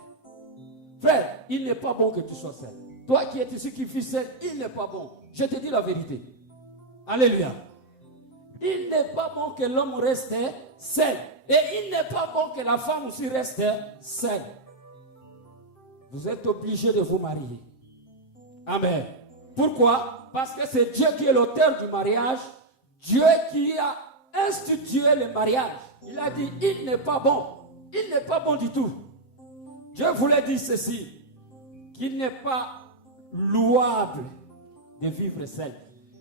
Frère, il n'est pas bon que tu sois seul. Toi qui es ici, qui vis seul, il n'est pas bon. Je te dis la vérité. Alléluia. Il n'est pas bon que l'homme reste seul. Et il n'est pas bon que la femme aussi reste seule. Vous êtes obligés de vous marier. Amen. Pourquoi? Parce que c'est Dieu qui est l'auteur du mariage. Dieu qui a institué le mariage. Il a dit, il n'est pas bon. Il n'est pas bon du tout. Dieu voulait dire ceci, qu'il n'est pas louable de vivre seul.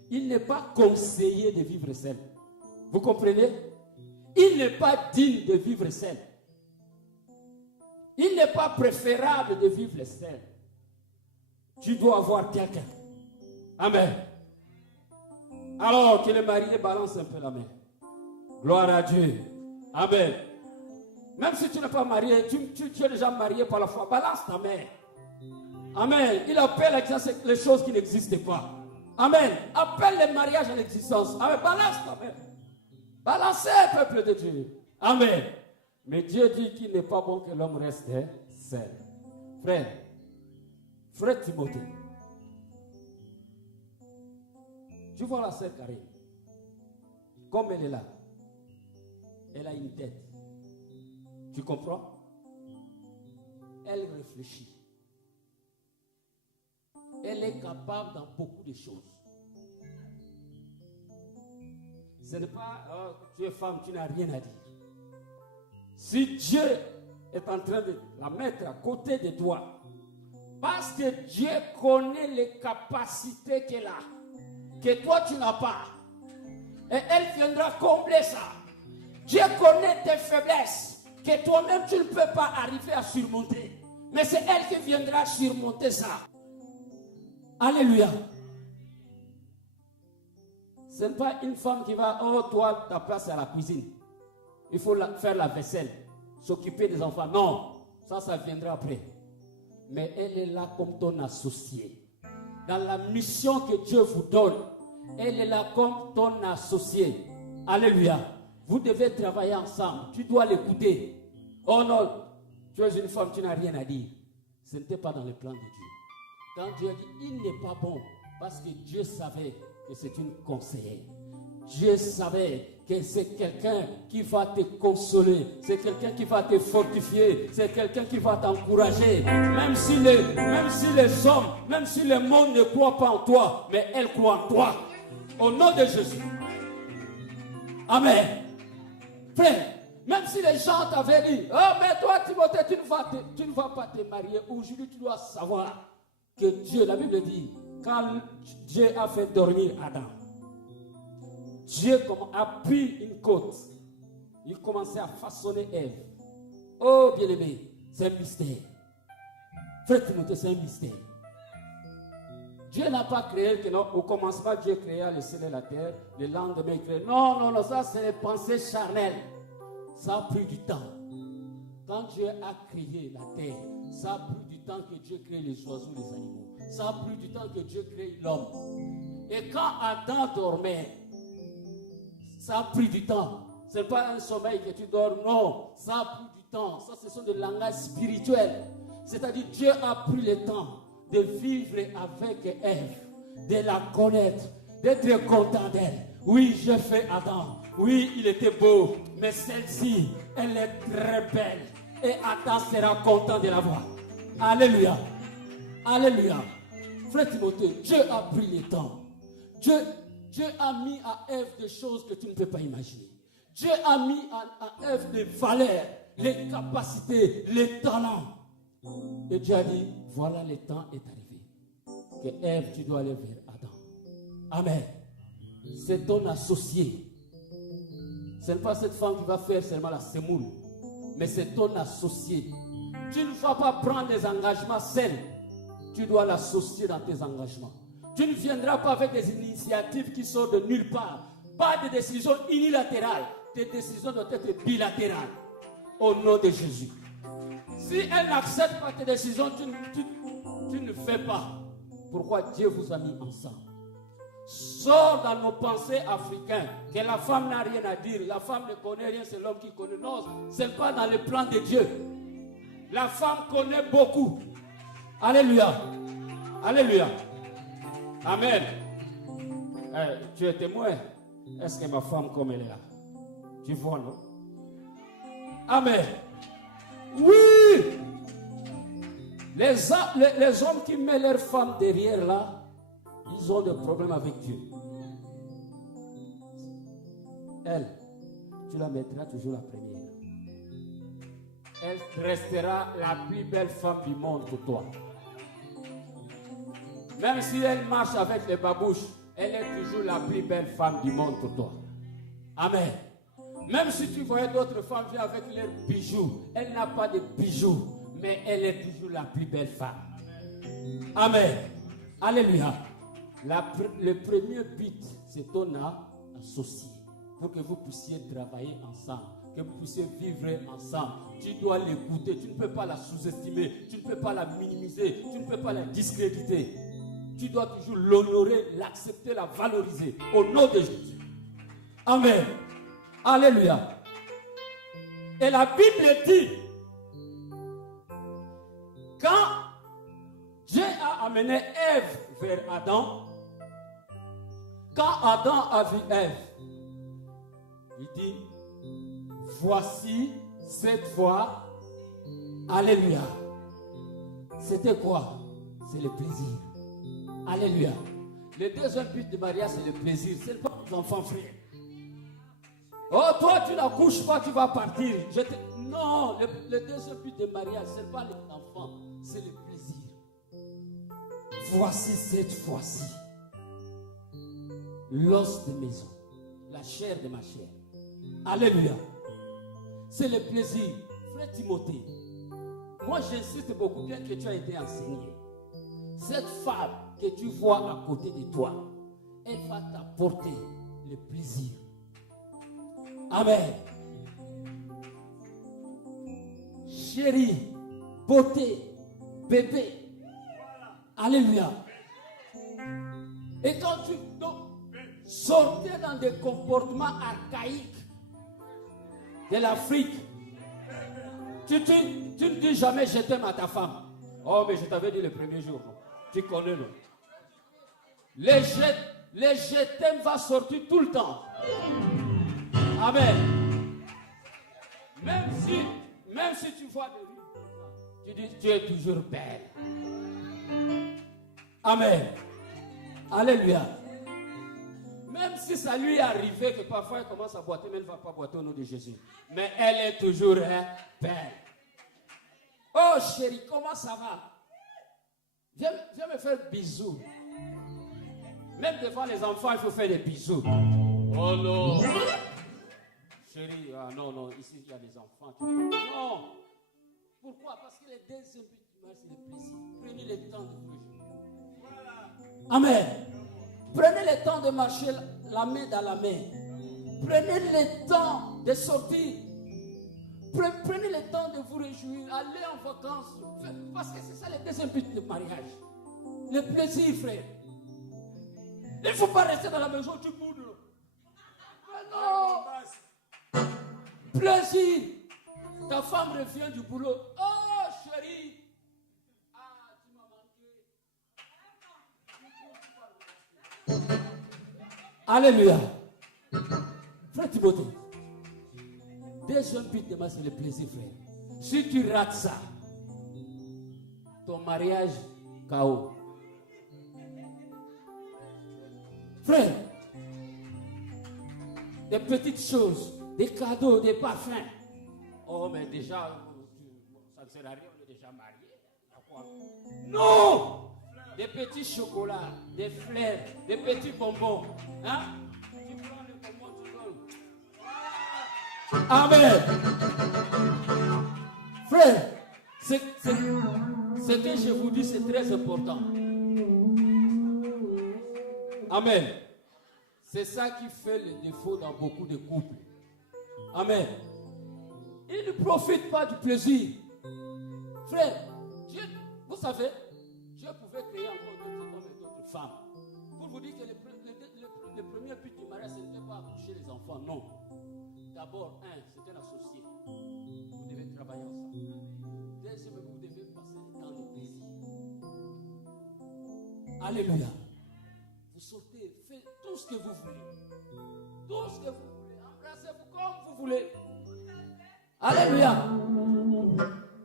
Il n'est pas conseillé de vivre seul. Vous comprenez? Il n'est pas digne de vivre seul. Il n'est pas préférable de vivre seul. Tu dois avoir quelqu'un. Amen. Alors que les mariés balancent un peu la main. Gloire à Dieu. Amen. Même si tu n'es pas marié, tu es déjà marié par la foi, balance ta main. Amen. Il appelle les choses qui n'existent pas. Amen. Appelle les mariages à l'existence. Amen. Balance ta main. Balancez, peuple de Dieu. Amen. Mais Dieu dit qu'il n'est pas bon que l'homme reste seul. Frère Timothée, tu vois la sœur Karine, comme elle est là, elle a une tête. Tu comprends? Elle réfléchit. Elle est capable dans beaucoup de choses. Ce n'est pas, tu es femme, tu n'as rien à dire. Si Dieu est en train de la mettre à côté de toi, parce que Dieu connaît les capacités qu'elle a, que toi tu n'as pas, et elle viendra combler ça. Dieu connaît tes faiblesses, que toi-même tu ne peux pas arriver à surmonter. Mais c'est elle qui viendra surmonter ça. Alléluia. Ce n'est pas une femme qui va, oh toi, ta place est à la cuisine. Il faut faire la vaisselle, s'occuper des enfants. Non, ça viendra après. Mais elle est là comme ton associée. Dans la mission que Dieu vous donne, Elle est là comme ton associée. Alléluia. Vous devez travailler ensemble. Tu dois l'écouter. Oh non, tu es une femme, tu n'as rien à dire. Ce n'était pas dans le plan de Dieu. Quand Dieu a dit, il n'est pas bon, parce que Dieu savait que c'est une conseillère. Dieu savait que c'est quelqu'un qui va te consoler, c'est quelqu'un qui va te fortifier, c'est quelqu'un qui va t'encourager. Même si les hommes, même si le monde ne croit pas en toi, mais elle croit en toi. Au nom de Jésus. Amen. Frère, même si les gens t'avaient dit, oh mais toi Timothée, tu ne vas pas te marier, aujourd'hui tu dois savoir que Dieu, la Bible dit, quand Dieu a fait dormir Adam, Dieu a pris une côte, il commençait à façonner Ève. Oh bien-aimé, c'est un mystère. Frère Timothée, c'est un mystère. Dieu n'a pas créé que non, au commencement Dieu créa le ciel et la terre, le lendemain il créa. Non, ça c'est les pensées charnelles. Ça a pris du temps. Quand Dieu a créé la terre, ça a pris du temps que Dieu crée les oiseaux, les animaux. Ça a pris du temps que Dieu crée l'homme. Et quand Adam dormait, ça a pris du temps. Ce n'est pas un sommeil que tu dors, non. Ça a pris du temps. Ça, ce sont des langages spirituels. C'est-à-dire, Dieu a pris le temps de vivre avec Ève, de la connaître, d'être content d'elle. Oui, j'ai fait Adam. Oui, il était beau. Mais celle-ci, elle est très belle. Et Adam sera content de la voir. Alléluia. Alléluia. Frère Timothée, Dieu a pris le temps. Dieu a mis à Ève des choses que tu ne peux pas imaginer. Dieu a mis à Ève des valeurs, les capacités, les talents. Et Dieu a dit, voilà, le temps est arrivé. Que Ève, tu dois aller vers Adam. Amen. C'est ton associé. Ce n'est pas cette femme qui va faire seulement la semoule, mais c'est ton associé. Tu ne vas pas prendre des engagements seuls. Tu dois l'associer dans tes engagements. Tu ne viendras pas avec des initiatives qui sortent de nulle part. Pas de décisions unilatérales. Tes décisions doivent être bilatérales. Au nom de Jésus. Si elle n'accepte pas tes décisions, tu ne fais pas. Pourquoi Dieu vous a mis ensemble? Sors dans nos pensées africaines que la femme n'a rien à dire. La femme ne connaît rien, c'est l'homme qui connaît. Non, ce n'est pas dans le plan de Dieu. La femme connaît beaucoup. Alléluia. Alléluia. Amen. Tu es témoin. Est-ce que ma femme comme elle est là? Tu vois, non? Amen. Oui. Les hommes qui mettent leurs femmes derrière là, ils ont des problèmes avec Dieu. Elle, tu la mettras toujours la première. Elle restera la plus belle femme du monde pour toi. Même si elle marche avec les babouches, elle est toujours la plus belle femme du monde pour toi. Amen. Même si tu voyais d'autres femmes venir avec leurs bijoux, elle n'a pas de bijoux, mais elle est toujours la plus belle femme. Amen. Alléluia. Le premier but, c'est ton associé. Pour que vous puissiez travailler ensemble, que vous puissiez vivre ensemble. Tu dois l'écouter. Tu ne peux pas la sous-estimer. Tu ne peux pas la minimiser. Tu ne peux pas la discréditer. Tu dois toujours l'honorer, l'accepter, la valoriser. Au nom de Jésus. Amen. Alléluia. Et la Bible dit, quand Dieu a amené Ève vers Adam, quand Adam a vu Ève, il dit, voici cette fois, alléluia. C'était quoi? C'est le plaisir. Alléluia. Le deuxième but du mariage, c'est le plaisir. C'est pas les enfants, frère. Oh, toi, tu n'accouches pas, tu vas partir. Non, le deuxième but du mariage, ce n'est pas les enfants, c'est le plaisir. Voici cette fois-ci l'os de maison, la chair de ma chair. Alléluia. C'est le plaisir. Frère Timothée, moi j'insiste beaucoup, bien que tu as été enseigné. Cette femme que tu vois à côté de toi, elle va t'apporter le plaisir. Amen. Chérie, beauté, bébé. Alléluia. Et quand tu... Donc, Sortez dans des comportements archaïques de l'Afrique. Tu ne dis jamais je t'aime à ta femme. Oh, mais je t'avais dit le premier jour. Non? Tu connais, non? Les je t'aime va sortir tout le temps. Amen. Même si tu vois de lui, tu dis tu es toujours belle. Amen. Alléluia. Même si ça lui est arrivé que parfois elle commence à boiter, mais elle ne va pas boiter au nom de Jésus. Mais elle est toujours belle. Oh chérie, comment ça va? Viens me faire bisous. Même devant les enfants, il faut faire des bisous. Oh non. Chérie, ah non, ici il y a des enfants. Non. Pourquoi? Parce que les deuxième but du mal, c'est le plaisir. Prenez le temps de vous jouer. Amen. Prenez le temps de marcher la main dans la main. Prenez le temps de sortir. Prenez le temps de vous réjouir. Allez en vacances. Parce que c'est ça le deuxième but du mariage. Le plaisir, frère. Il ne faut pas rester dans la maison, tu boudes. Non. Plaisir. Ta femme revient du boulot. Oh, chérie. Ah, tu m'as manqué. Alléluia. Frère Timothée. Deuxième but de ma, c'est le plaisir, frère. Si tu rates ça, ton mariage, KO. Frère, des petites choses, des cadeaux, des parfums. Oh, mais déjà, ça ne sert à rien, on est déjà mariés. Non! Des petits chocolats, des fleurs, des petits bonbons. Hein? Tu prends le bonbon, tu donnes. Amen. Frère, ce que je vous dis, c'est très important. Amen. C'est ça qui fait le défaut dans beaucoup de couples. Amen. Ils ne profitent pas du plaisir. Frère, Dieu, vous savez, Dieu pouvait créer encore d'autres hommes et d'autres femmes. Pour vous dire que le premier but du mariage, ce n'était pas accoucher les enfants, non. D'abord, c'était l'associé. Vous devez travailler ensemble. Deuxièmement, vous devez passer le temps de plaisir. Alléluia. Vous sortez, faites tout ce que vous voulez. Tout ce que vous voulez. Embrassez-vous comme vous voulez. Alléluia.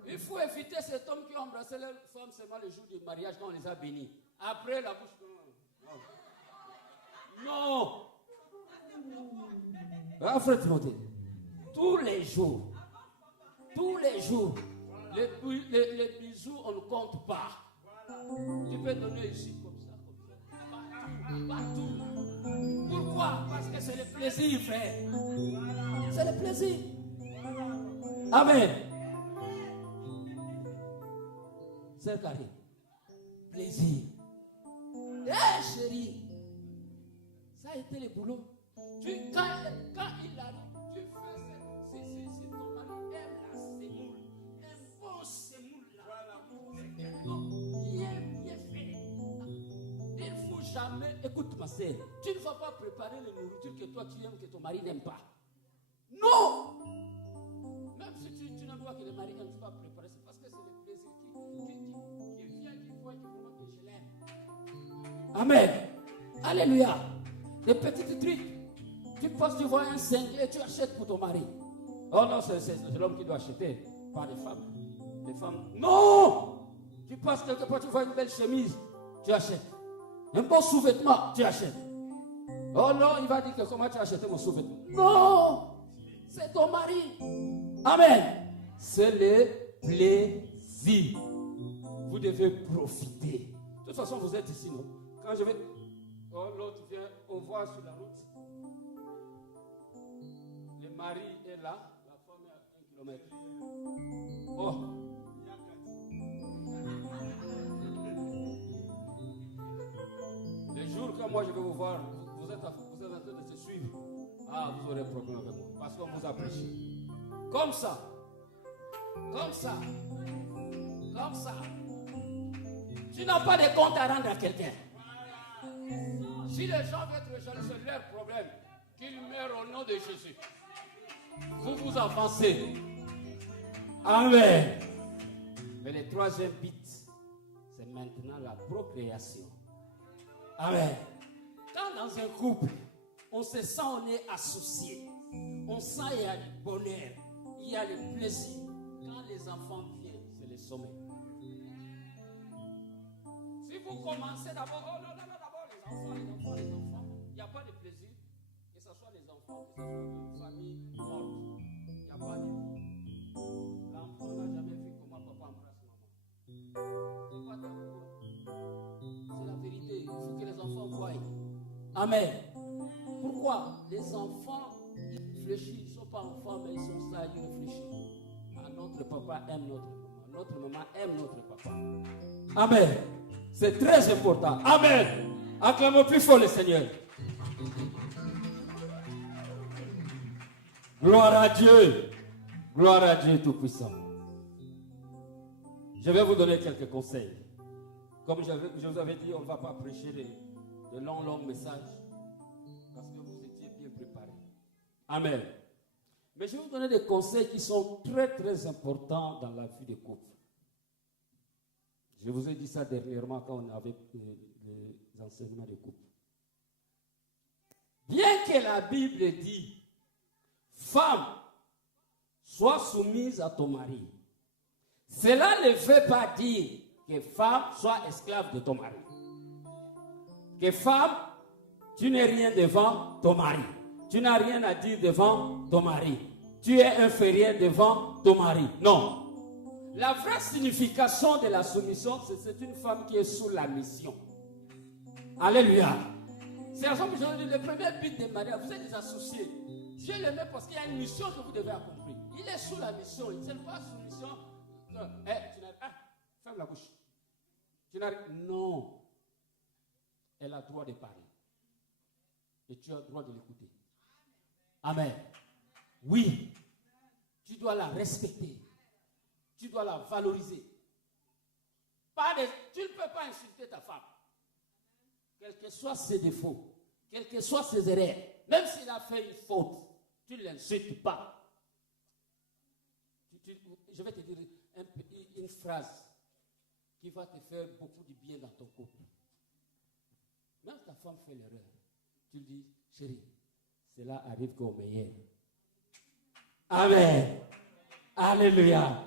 Il faut éviter cet homme qui a embrassé leur femme seulement le jour du mariage quand on les a bénis. Après la bouche. Non. Ah, frère Timothée, tous les jours, les bisous, on ne compte pas. Tu peux donner ici comme ça. Partout. Pourquoi? Parce que c'est le plaisir, frère. C'est le plaisir. Amen. C'est carré. Plaisir. Eh chérie, ça a été le boulot. Quand il arrive, tu fais si ton mari aime la semoule, un bon semoule là, bien fait. Il ne faut jamais, écoute ma sœur, tu ne vas pas préparer les nourritures que toi tu aimes, que ton mari n'aime pas. Non! Même si tu n'aimes pas que le mari n'aime pas préparer, c'est parce que c'est le plaisir qui vient, qui voit, qui voit que je l'aime. Amen. Alléluia. Des petits trucs. Tu passes, tu vois un cinglé, tu achètes pour ton mari. Oh non, c'est l'homme qui doit acheter, pas les femmes. Les femmes, non! Tu passes quelque part, tu vois une belle chemise, tu achètes. Un bon sous-vêtement, tu achètes. Oh non, il va dire que comment tu as acheté mon sous-vêtement? Non! C'est ton mari. Amen. C'est le plaisir. Vous devez profiter. De toute façon, vous êtes ici, non? Quand je vais... Oh, l'autre vient, on voit sur la route. Le mari est là, la femme est à 1 kilomètre. Oh. Le jour que moi je vais vous voir, vous êtes en train de se suivre. Ah, vous aurez un problème avec moi. Parce qu'on vous a prêché. Comme ça. Comme ça. Comme ça. Tu n'as pas de compte à rendre à quelqu'un. Si les gens veulent être jaloux, c'est leur problème. Qu'ils meurent au nom de Jésus. Vous vous avancez. Amen. Mais le troisième but, c'est maintenant la procréation. Amen. Quand dans un couple, on se sent, on est associé. On sent qu'il y a du bonheur, il y a le plaisir. Quand les enfants viennent, c'est le sommet. Si vous commencez d'abord, oh non, d'abord les enfants, il n'y a pas de plaisir. Que ce soit les enfants, que ce soit une famille morte, il n'y a pas de vie. L'enfant n'a jamais vu comment papa embrasse maman. C'est pas d'accord. C'est la vérité. Il faut que les enfants voient. Amen. Pourquoi? Les enfants, ils réfléchissent. Ils ne sont pas enfants, mais ils sont sages, ils réfléchissent. Notre papa aime notre maman. Notre maman aime notre papa. Amen. C'est très important. Amen. Acclamons plus fort le Seigneur. Gloire à Dieu. Gloire à Dieu Tout-Puissant. Je vais vous donner quelques conseils. Comme je vous avais dit, on ne va pas prêcher de longs messages. Parce que vous étiez bien préparés. Amen. Mais je vais vous donner des conseils qui sont très très importants dans la vie des couples. Je vous ai dit ça dernièrement quand on avait les enseignements des couples. Bien que la Bible dit, femme, sois soumise à ton mari. Cela ne veut pas dire que femme, sois esclave de ton mari. Que femme, tu n'es rien devant ton mari. Tu n'as rien à dire devant ton mari. Tu es inférieur devant ton mari. Non. La vraie signification de la soumission, c'est une femme qui est sous la mission. Alléluia. C'est la raison que je vous dis, le premier but de Maria, vous êtes des associés. Dieu l'aime parce qu'il y a une mission que vous devez accomplir. Il est sous la mission. Il n'est pas sous mission. Ferme la bouche. Non. Elle a le droit de parler. Et tu as le droit de l'écouter. Amen. Oui. Tu dois la respecter. Tu dois la valoriser. Tu ne peux pas insulter ta femme. Quels que soient ses défauts, quelles que soient ses erreurs, même s'il a fait une faute, tu ne l'insultes pas. Je vais te dire une phrase qui va te faire beaucoup de bien dans ton couple. Même ta femme fait l'erreur. Tu lui dis, chérie, cela arrive qu'au meilleur. Amen. Alléluia.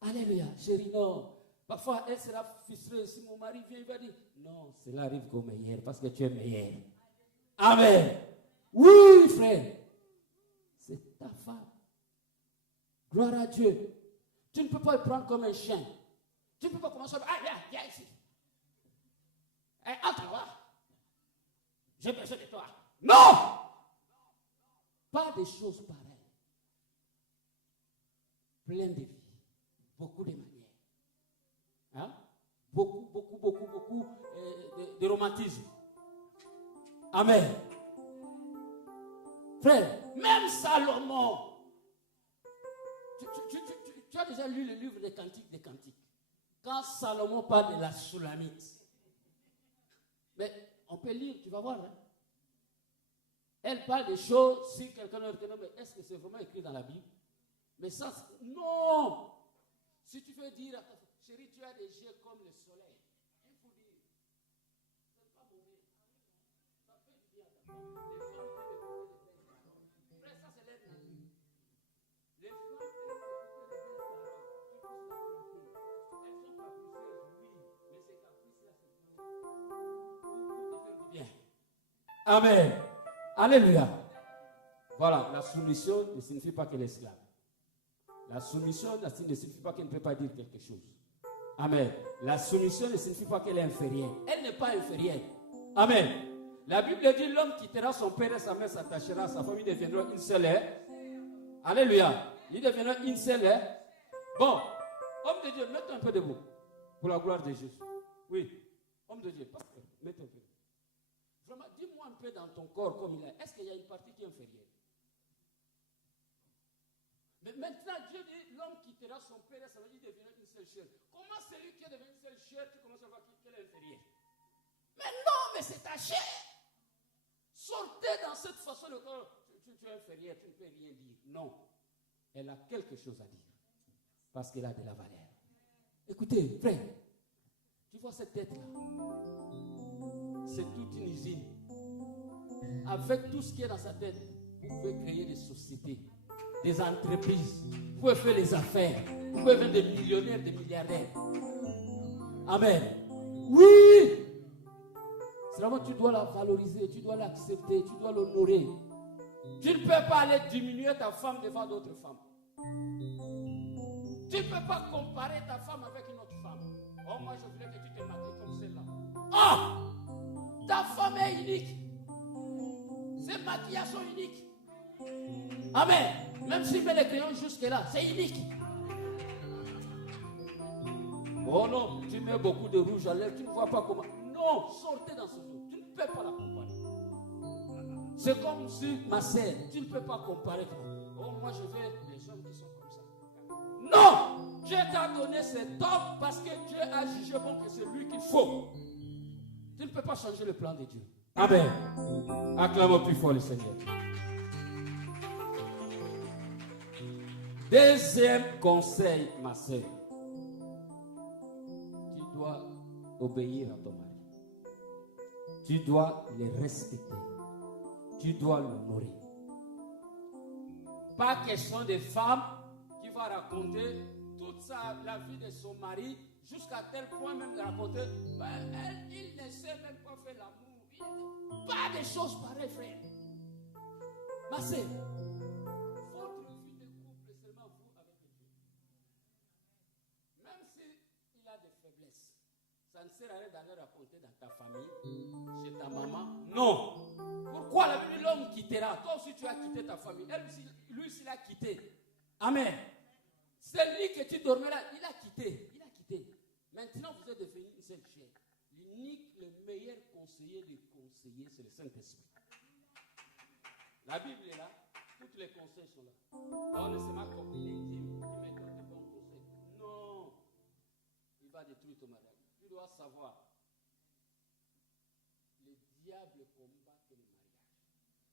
Alléluia. Chérie, non. Parfois, elle sera frustrée. Si mon mari vient, il va dire, non, cela arrive qu'au meilleur, parce que tu es meilleur. Amen. Oui, frère. C'est ta femme. Gloire à Dieu. Tu ne peux pas le prendre comme un chien. Tu ne peux pas commencer à dire, viens ici. Entre là. J'ai besoin de toi. Non! Pas des choses pareilles. Plein de vie. Beaucoup de manières. Hein? Beaucoup de romantisme. Amen. Frère, même Salomon. Tu as déjà lu le livre des Cantiques des Cantiques. Quand Salomon parle de la Soulamite. Mais on peut lire, tu vas voir. Hein? Elle parle des choses, si quelqu'un ne reconnaît, mais est-ce que c'est vraiment écrit dans la Bible? Mais ça, non! Si tu veux dire à ta chérie, tu as des yeux comme le soleil. Il faut dire, c'est pas mauvais. Ça fait du bien à ta femme. Les femmes peuvent écouter les belles paroles. Frère, ça c'est l'aide nature. Les femmes peuvent écouter les belles paroles. Elles sont capricieuses, oui, mais ces caprices-là, c'est pour faire du bien. Amen. Alléluia. Voilà, la soumission ne signifie pas qu'elle est esclave. La soumission ne signifie pas qu'elle ne peut pas dire quelque chose. Amen. La soumission ne signifie pas qu'elle est inférieure. Elle n'est pas inférieure. Amen. La Bible dit l'homme quittera son père et sa mère, s'attachera à sa famille, deviendra une seule. Alléluia. Il deviendra une seule. Bon, homme de Dieu, mets-toi un peu debout. Pour la gloire de Jésus. Oui. Homme de Dieu, pasteur, mets-toi un peu. Vraiment, dis-moi un peu dans ton corps comme il est. Est-ce qu'il y a une partie qui est inférieure? Mais maintenant, Dieu dit, l'homme quittera son père et sa mère, il deviendra une seule chair. Comment celui qui est devenu une seule chair, tu commences à voir qu'elle est inférieure? Mais non, mais c'est ta chair. sortez dans cette façon de tu es inférieur, tu ne peux rien dire. Non. Elle a quelque chose à dire. Parce qu'elle a de la valeur. Écoutez, frère, tu vois cette tête-là? C'est toute une usine. Avec tout ce qui est dans sa tête, vous pouvez créer des sociétés, des entreprises, vous pouvez faire des affaires, vous pouvez faire des millionnaires, des milliardaires. Amen. Oui! C'est vraiment tu dois la valoriser, tu dois l'accepter, tu dois l'honorer. Tu ne peux pas aller diminuer ta femme devant d'autres femmes. Tu ne peux pas comparer ta femme avec une autre femme. Oh, moi je voulais que tu te maquilles comme celle-là. Oh! Ta femme est unique. Ses maquillages sont uniques. Amen. Même s'il met les crayons jusque-là, c'est unique. Oh non, tu mets beaucoup de rouge à lèvres, tu ne vois pas comment. Non, sortez dans ce jour. Tu ne peux pas la comparer. C'est comme si ma sœur, tu ne peux pas comparer. Oh, moi je veux les hommes qui sont comme ça. Non! Dieu t'a donné cet homme parce que Dieu a jugé bon que c'est lui qu'il faut. Tu ne peux pas changer le plan de Dieu. Amen. Acclamons plus fort le Seigneur. Deuxième conseil, ma sœur. Tu dois obéir à ton mari. Tu dois le respecter. Tu dois l'honorer. Pas question de femme qui va raconter toute la vie de son mari jusqu'à tel point même de raconter il ne sait même pas faire l'amour. Pas des choses pareilles, frère. Ma sœur, votre vie de couple, seulement vous avec Dieu. Même s'il a des faiblesses, ça ne sert à rien d'aller raconter dans ta famille, chez ta maman. Non. Pourquoi la Bible, l'homme quittera? Toi aussi, tu as quitté ta famille. Lui aussi, il a quitté. Amen. C'est lui que tu dormais là. Il a quitté. Il a quitté. Maintenant, vous êtes devenus une seule chair. L'unique, le meilleur conseiller des conseillers, c'est le Saint-Esprit. La Bible est là. Tous les conseils sont là. On ne sait pas comme il est intime. Il me donne des bons conseils. Non. Il va détruire ton mariage. Tu dois savoir. Le diable combat le mariage.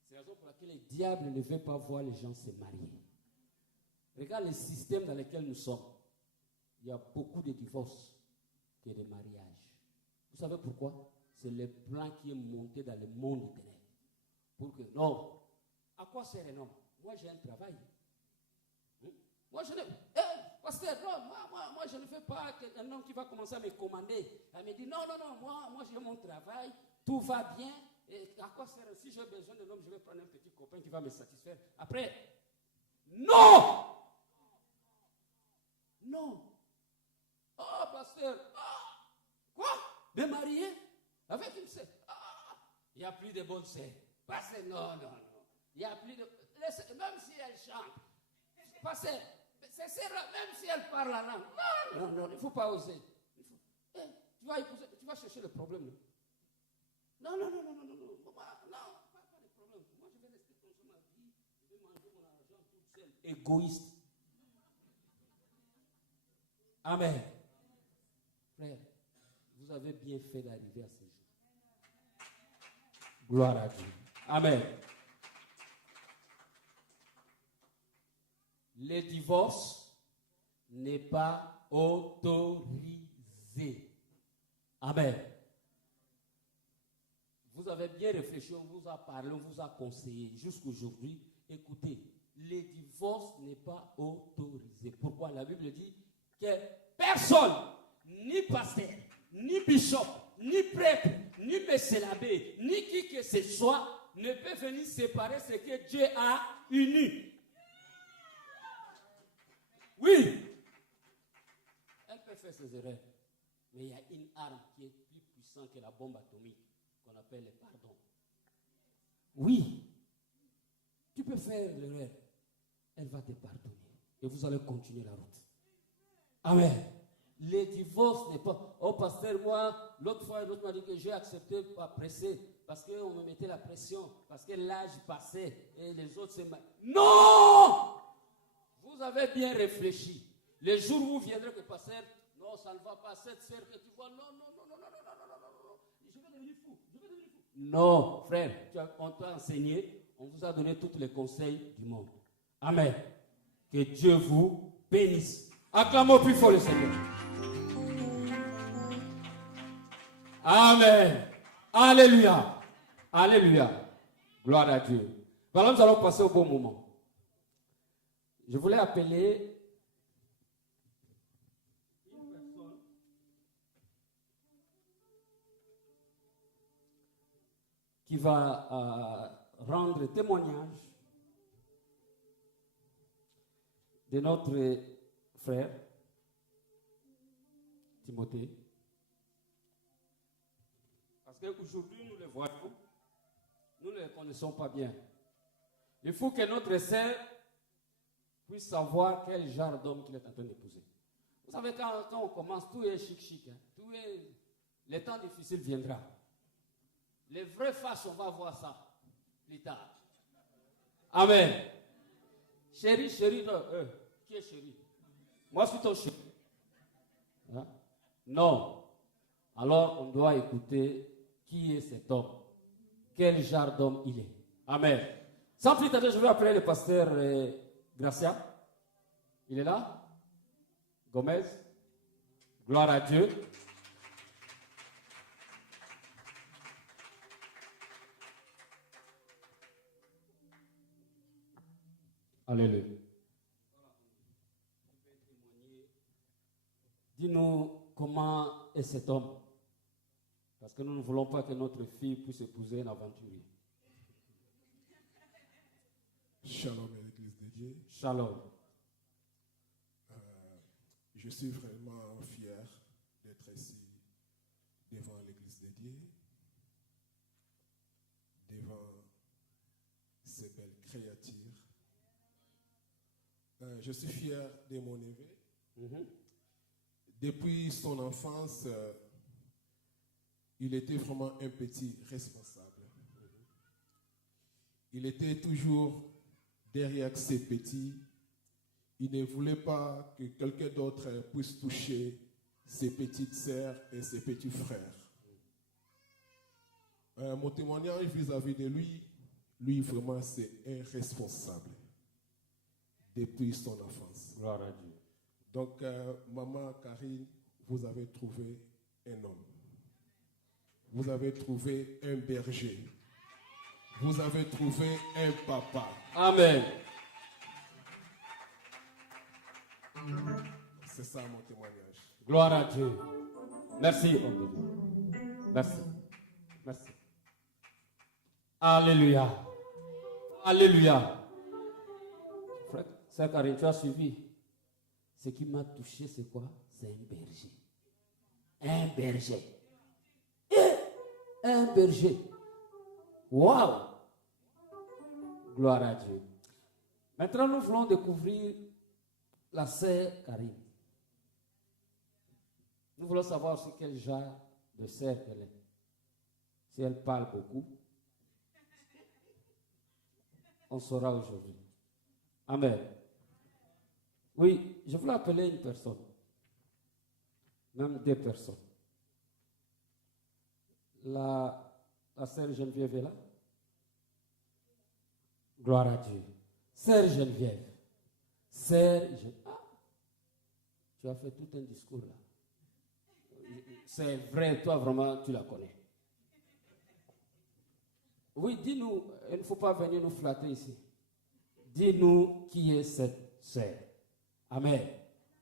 C'est la raison pour laquelle le diable ne veut pas voir les gens se marier. Regarde le système dans lequel nous sommes. Il y a beaucoup de divorces que de mariages. Vous savez pourquoi? C'est le plan qui est monté dans le monde des ténèbres. Pour que, non. À quoi sert un homme? Moi, j'ai un travail. Moi, je ne... pasteur, non, moi, je ne fais pas un homme qui va commencer à me commander. Elle me dit, non, moi, j'ai mon travail. Tout va bien. Et à quoi sert? Si j'ai besoin d'un homme, je vais prendre un petit copain qui va me satisfaire. Après, non! Non. Oh, pasteur, quoi? Me marier avec une sœur? Il n'y a plus de bonnes sœurs. Pasteur, non. Il n'y a plus de... Même si elle chante. Pasteur, c'est sœur, même si elle parle la langue. Non, il ne faut pas oser. Tu vas épouser, tu vas chercher le problème. Non, pas de problème. Moi, je vais rester comme ça ma vie. Je vais manger mon argent toute seule. Égoïste. Amen. Frère, vous avez bien fait d'arriver à ce jour. Gloire à Dieu. Amen. Le divorce n'est pas autorisé. Amen. Vous avez bien réfléchi, on vous a parlé, on vous a conseillé jusqu'aujourd'hui. Écoutez, le divorce n'est pas autorisé. Pourquoi? La Bible dit que personne, ni pasteur, ni bishop, ni prêtre, ni messieurs l'abbé, ni qui que ce soit, ne peut venir séparer ce que Dieu a uni. Oui, elle peut faire ses erreurs, mais il y a une arme qui est plus puissante que la bombe atomique, qu'on appelle le pardon. Oui, tu peux faire l'erreur, elle va te pardonner et vous allez continuer la route. Amen. Le divorce n'est pas... Oh pasteur, moi, l'autre fois, l'autre m'a dit que j'ai accepté pas pressé parce qu'on me mettait la pression, parce que l'âge passait et les autres c'est mal. Non! Vous avez bien réfléchi. Le jour où vous viendrez que pasteur, non, ça ne va pas, cette sœur que tu vois, non. Je vais devenir fou. Non, frère, on t'a enseigné, on vous a donné tous les conseils du monde. Amen. Que Dieu vous bénisse. Acclamons plus fort le Seigneur. Amen. Alléluia. Alléluia. Gloire à Dieu. Voilà, nous allons passer au bon moment. Je voulais appeler une personne qui va rendre témoignage de notre frère Timothée. Parce qu'aujourd'hui, nous le voyons, nous ne le connaissons pas bien. Il faut que notre sœur puisse savoir quel genre d'homme qu'il est en train d'épouser. Vous savez, quand on commence, tout est chic. Hein? Le temps difficile viendra. Les vraies faces, on va voir ça plus tard. Amen. Chérie, non, qui est chérie? Moi, je suis ton chéri. Hein? Non. Alors, on doit écouter qui est cet homme. Quel genre d'homme il est. Amen. Sans plus tarder, je vais appeler le pasteur Gracia. Il est là? Gomez. Gloire à Dieu. Alléluia. Dis-nous comment est cet homme. Parce que nous ne voulons pas que notre fille puisse épouser un aventurier. Shalom à l'Église de Dieu. Shalom. Je suis vraiment fier d'être ici devant l'Église de Dieu, devant ces belles créatures. Je suis fier de mon neveu. Depuis son enfance, il était vraiment un petit responsable. Il était toujours derrière ses petits. Il ne voulait pas que quelqu'un d'autre puisse toucher ses petites sœurs et ses petits frères. Mon témoignage vis-à-vis de lui vraiment c'est un responsable depuis son enfance. Gloire à Dieu. Donc, maman Karine, vous avez trouvé un homme. Vous avez trouvé un berger. Vous avez trouvé un papa. Amen. C'est ça mon témoignage. Gloire à Dieu. Merci, homme de Dieu. Merci. Merci. Alléluia. Alléluia. Frère, c'est Karine, tu as suivi. Ce qui m'a touché, c'est quoi? C'est un berger. Un berger. Un berger. Waouh! Gloire à Dieu. Maintenant, nous voulons découvrir la sœur Karine. Nous voulons savoir aussi quel genre de sœur elle est. Si elle parle beaucoup, on saura aujourd'hui. Amen. Oui, je voulais appeler une personne. Même deux personnes. La sœur Geneviève est là. Gloire à Dieu. Sœur Geneviève. Sœur Geneviève. Ah, tu as fait tout un discours là. C'est vrai, toi vraiment, tu la connais. Oui, dis-nous, il ne faut pas venir nous flatter ici. Dis-nous qui est cette sœur. Amen.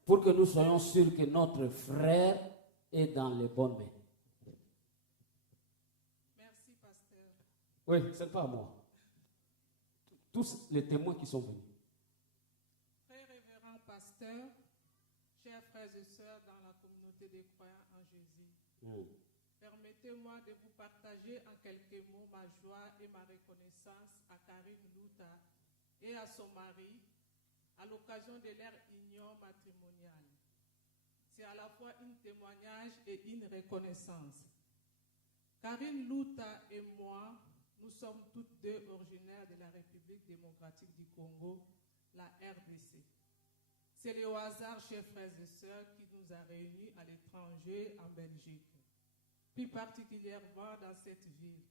Pour que nous soyons sûrs que notre frère est dans les bonnes mains. Merci, pasteur. Oui, ce n'est pas moi. Tous les témoins qui sont venus. Très révérend pasteur, chers frères et sœurs dans la communauté des croyants en Jésus, permettez-moi de vous partager en quelques mots ma joie et ma reconnaissance à Karine Louta et à son mari à l'occasion de leur union matrimoniale. C'est à la fois un témoignage et une reconnaissance. Karine Louta et moi, nous sommes toutes deux originaires de la République démocratique du Congo, la RDC. C'est le hasard, chers frères et sœurs, qui nous a réunis à l'étranger en Belgique, plus particulièrement dans cette ville.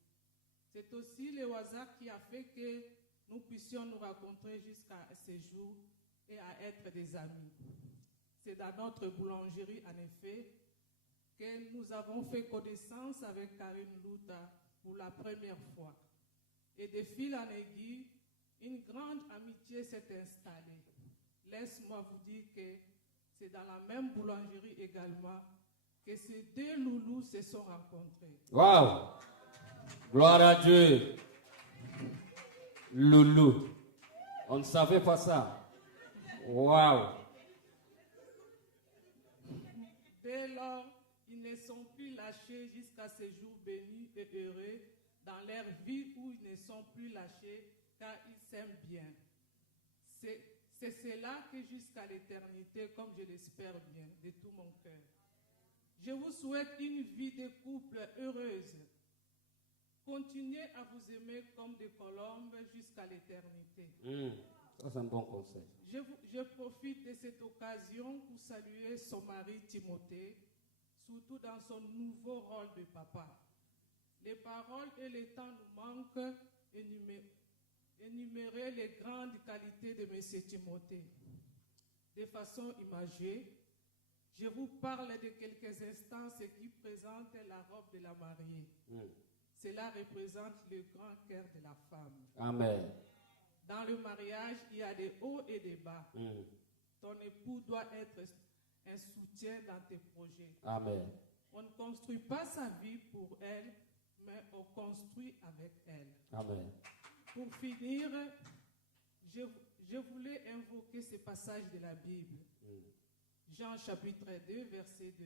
C'est aussi le hasard qui a fait que nous puissions nous rencontrer jusqu'à ce jour et à être des amis. C'est dans notre boulangerie, en effet, que nous avons fait connaissance avec Karine Luta pour la première fois. Et de fil en aiguille, une grande amitié s'est installée. Laisse-moi vous dire que c'est dans la même boulangerie également que ces deux loulous se sont rencontrés. Waouh! Gloire à Dieu. Loulou. On ne savait pas ça. Waouh! Dès lors, ils ne sont plus lâchés jusqu'à ces jours bénis et heureux dans leur vie où ils ne sont plus lâchés car ils s'aiment bien. C'est cela que jusqu'à l'éternité, comme je l'espère bien, de tout mon cœur. Je vous souhaite une vie de couple heureuse. Continuez à vous aimer comme des colombes jusqu'à l'éternité. Ça, c'est un bon conseil. Je profite de cette occasion pour saluer son mari Timothée, surtout dans son nouveau rôle de papa. Les paroles et le temps nous manquent. Énumérer les grandes qualités de M. Timothée. De façon imagée, je vous parle de quelques instants ce qui présente la robe de la mariée. Cela représente le grand cœur de la femme. Amen. Dans le mariage, il y a des hauts et des bas. Ton époux doit être un soutien dans tes projets. Amen. On ne construit pas sa vie pour elle, mais on construit avec elle. Amen. Pour finir, je voulais invoquer ce passage de la Bible. Jean chapitre 2, verset 2.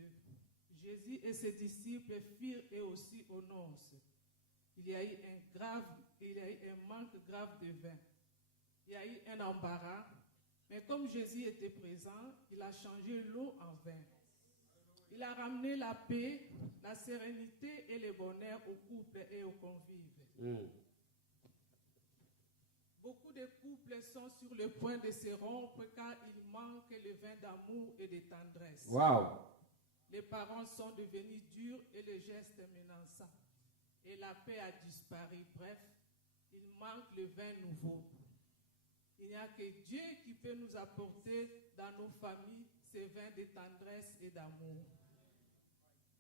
Jésus et ses disciples firent eux aussi aux noces. Il y a eu un manque grave de vin. Il y a eu un embarras. Mais comme Jésus était présent, il a changé l'eau en vin. Il a ramené la paix, la sérénité et le bonheur aux couples et aux convives. Beaucoup de couples sont sur le point de se rompre car il manque le vin d'amour et de tendresse. Wow. Les paroles sont devenues dures et les gestes menaçants. Et la paix a disparu. Bref, il manque le vin nouveau. Il n'y a que Dieu qui peut nous apporter dans nos familles ce vin de tendresse et d'amour.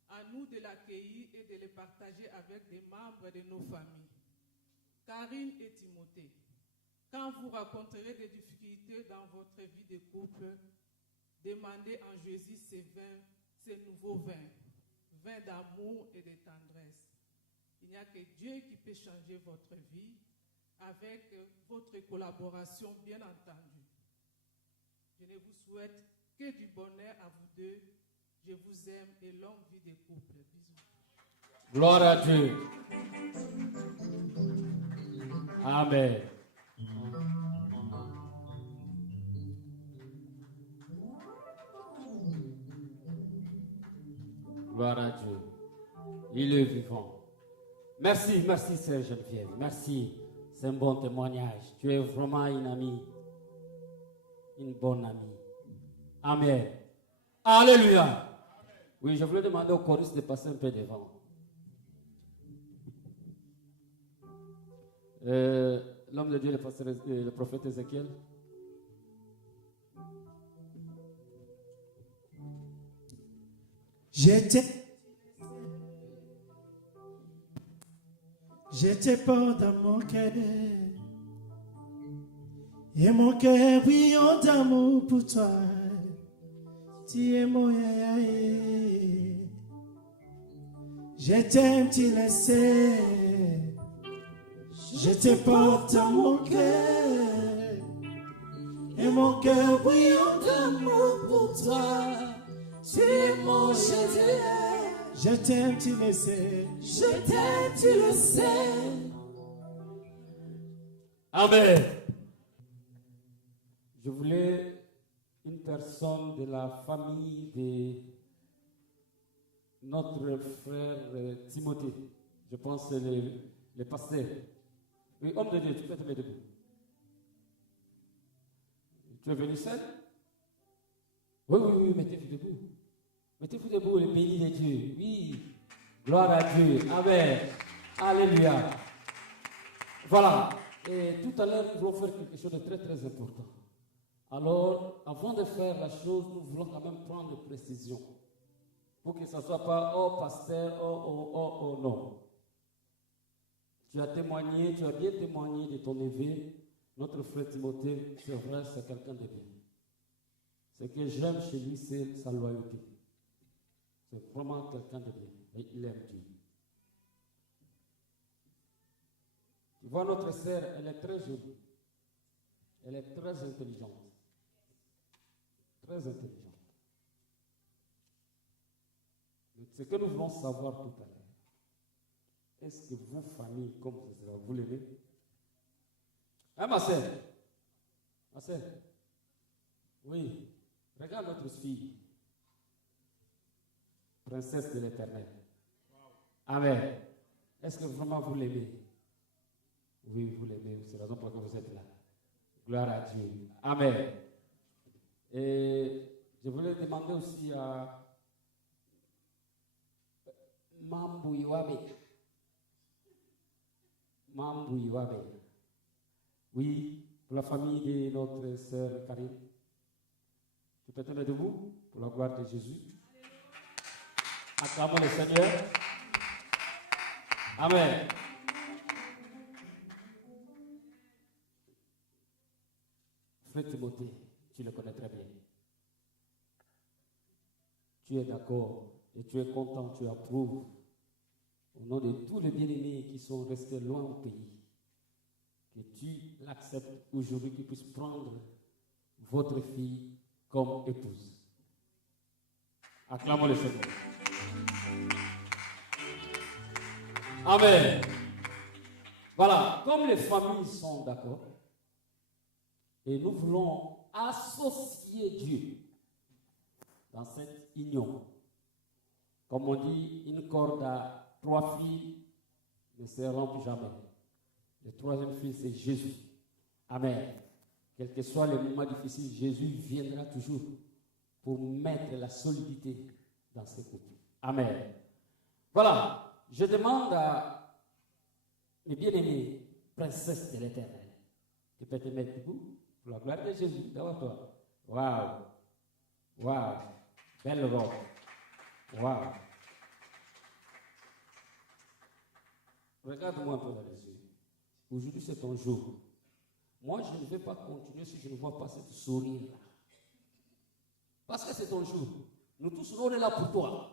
À nous de l'accueillir et de le partager avec des membres de nos familles. Karine et Timothée, quand vous rencontrerez des difficultés dans votre vie de couple, demandez en Jésus ce nouveau vin, vin d'amour et de tendresse. Il n'y a que Dieu qui peut changer votre vie avec votre collaboration, bien entendu. Je ne vous souhaite que du bonheur à vous deux. Je vous aime et longue vie de couple. Bisous. Gloire à Dieu. Amen. Gloire à Dieu. Il est vivant. Merci, merci, sœur Geneviève. Merci. C'est un bon témoignage. Tu es vraiment une amie. Une bonne amie. Amen. Alléluia. Oui, je voulais demander au chorus de passer un peu devant. L'homme de Dieu, le prophète Ézéchiel. J'étais pas dans mon cœur. Et mon cœur brillant d'amour pour toi. Tu es mon yayaye. Je t'aime, tu le sais. Je te porte dans mon cœur. Et mon cœur brillant d'amour pour toi. Tu es mon Jésus. Je t'aime, tu le sais. Je t'aime, tu le sais. Amen. Je voulais une personne de la famille de notre frère Timothée. Je pense que le pasteur. Oui, homme de Dieu, tu peux te mettre debout. Tu es venu seul? Oui, mettez-vous debout. Mettez-vous debout, le béni de Dieu. Oui, gloire à Dieu. Amen. Alléluia. Voilà. Et tout à l'heure, nous voulons faire quelque chose de très très important. Alors, avant de faire la chose, nous voulons quand même prendre des précisions. Pour que ça ne soit pas, oh pasteur, oh, non. Tu as témoigné, tu as bien témoigné de ton neveu, notre frère Timothée, c'est vrai, c'est quelqu'un de bien. Ce que j'aime chez lui, c'est sa loyauté. C'est vraiment quelqu'un de bien. Et il aime Dieu. Tu vois, notre sœur, elle est très jolie. Elle est très intelligente. Très intelligente. Donc, ce que nous voulons savoir tout à l'heure, est-ce que vous, famille, comme vous l'aimez? Hein, ma sœur? Ma sœur? Oui. Regarde notre fille. Princesse de l'Éternel. Amen. Est-ce que vraiment vous l'aimez? Oui, vous l'aimez. C'est la raison pour laquelle vous êtes là. Gloire à Dieu. Amen. Et je voulais demander aussi à Mambouiwabe. Oui, pour la famille de notre sœur Karine. Tu peux tenir debout pour la gloire de Jésus. Acclamons le Seigneur. Amen. Frère Timothée, tu le connais très bien. Tu es d'accord et tu es content, tu approuves. Au nom de tous les bien-aimés qui sont restés loin au pays, que tu l'acceptes aujourd'hui, qu'ils puissent prendre votre fille comme épouse. Acclamons le Seigneur. Amen. Voilà, comme les familles sont d'accord, et nous voulons associer Dieu dans cette union. Comme on dit, une corde à 3 filles ne se rompt jamais. Le 3e fil, c'est Jésus. Amen. Quels que soient les moments difficiles, Jésus viendra toujours pour mettre la solidité dans ce couple. Amen. Voilà. Je demande à mes bien-aimés, princesse de l'Éternel, tu peux te mettre debout pour la gloire de Jésus. D'abord toi. Waouh. Waouh. Belle robe. Waouh. Regarde-moi un peu dans les yeux. Aujourd'hui, c'est ton jour. Moi, je ne vais pas continuer si je ne vois pas cette sourire-là. Parce que c'est ton jour. Nous tous, on est là pour toi.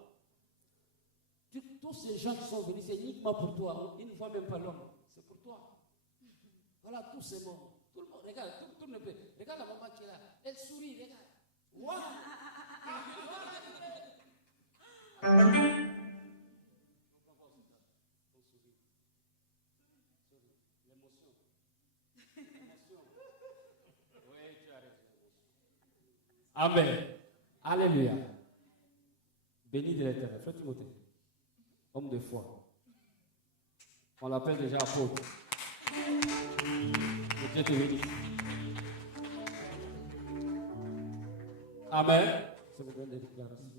Tous ces gens qui sont venus, c'est uniquement pour toi. Ils ne voient même pas l'homme. C'est pour toi. Voilà, tous ces mots. Tout le monde, regarde, tout le monde. Regarde la maman qui est là. Elle sourit, regarde. Waouh! Amen. Alléluia. Béni de l'Éternel. Frère Timothée, homme de foi. On l'appelle déjà apôtre. Que Dieu te bénisse. Amen. Ça vous donne des déclarations.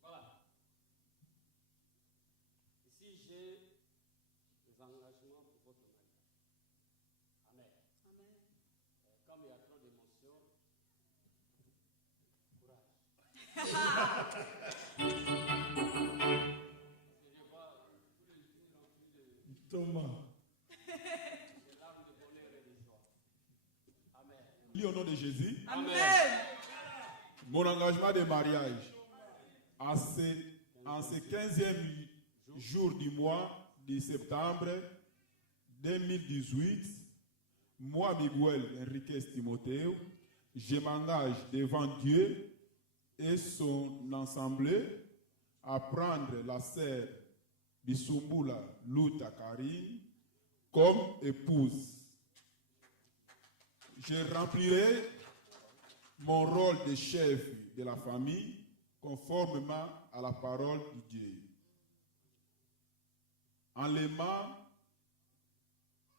Voilà. Ici, j'ai des engagements pour votre mariage. Amen. Amen. Comme il y a trop d'émotions, courage. Thomas. Lis au nom de Jésus. Amen. Mon engagement de mariage en ce 15e jour du mois de septembre 2018, moi, Miguel Enriquez Timothée, je m'engage devant Dieu et son assemblée à prendre la sœur Bisumbula Luta Karine comme épouse. Je remplirai mon rôle de chef de la famille conformément à la parole de Dieu. En l'aimant,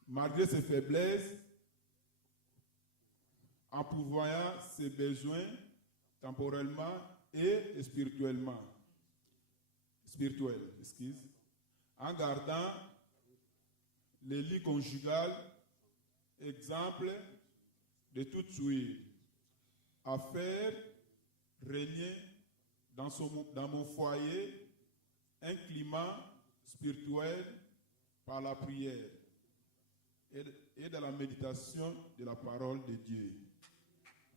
malgré ses faiblesses, en pourvoyant ses besoins temporellement et spirituellement. spirituel, en gardant le lit conjugal, exemple de toute souillure, à faire régner dans mon foyer un climat spirituel par la prière et dans la méditation de la parole de Dieu.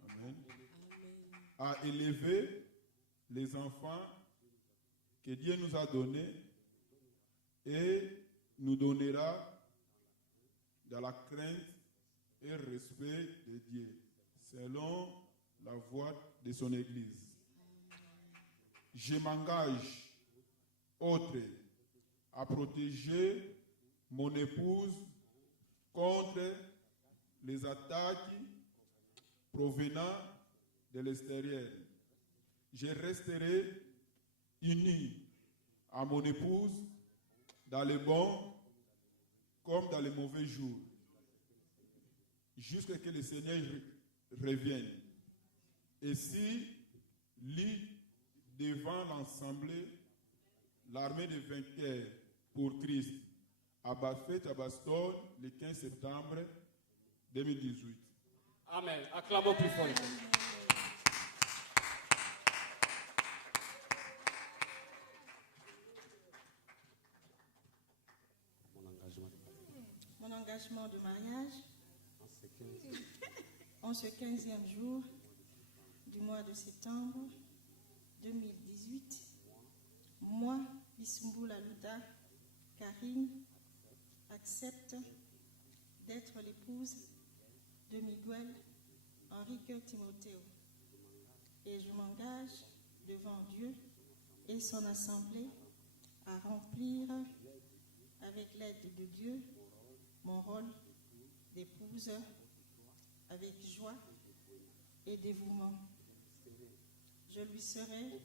Amen. À élever les enfants que Dieu nous a donnés et nous donnera dans la crainte et respect de Dieu, selon la voie de son Église. Je m'engage, autre, à protéger mon épouse contre les attaques provenant de l'extérieur. Je resterai uni à mon épouse dans les bons comme dans les mauvais jours, jusqu'à ce que le Seigneur revienne. Et si lit devant l'Assemblée, l'armée de vainqueurs pour Christ, à Bafet, à Baston, le 15 septembre 2018. Amen. Acclamons plus fort. Mon engagement de mariage en ce 15e jour du mois de septembre 2018. Moi, Bisumbu Laluda Karine, accepte d'être l'épouse de Miguel Enrique Timoteo et je m'engage devant Dieu et son assemblée à remplir avec l'aide de Dieu mon rôle d'épouse avec joie et dévouement. Je lui serai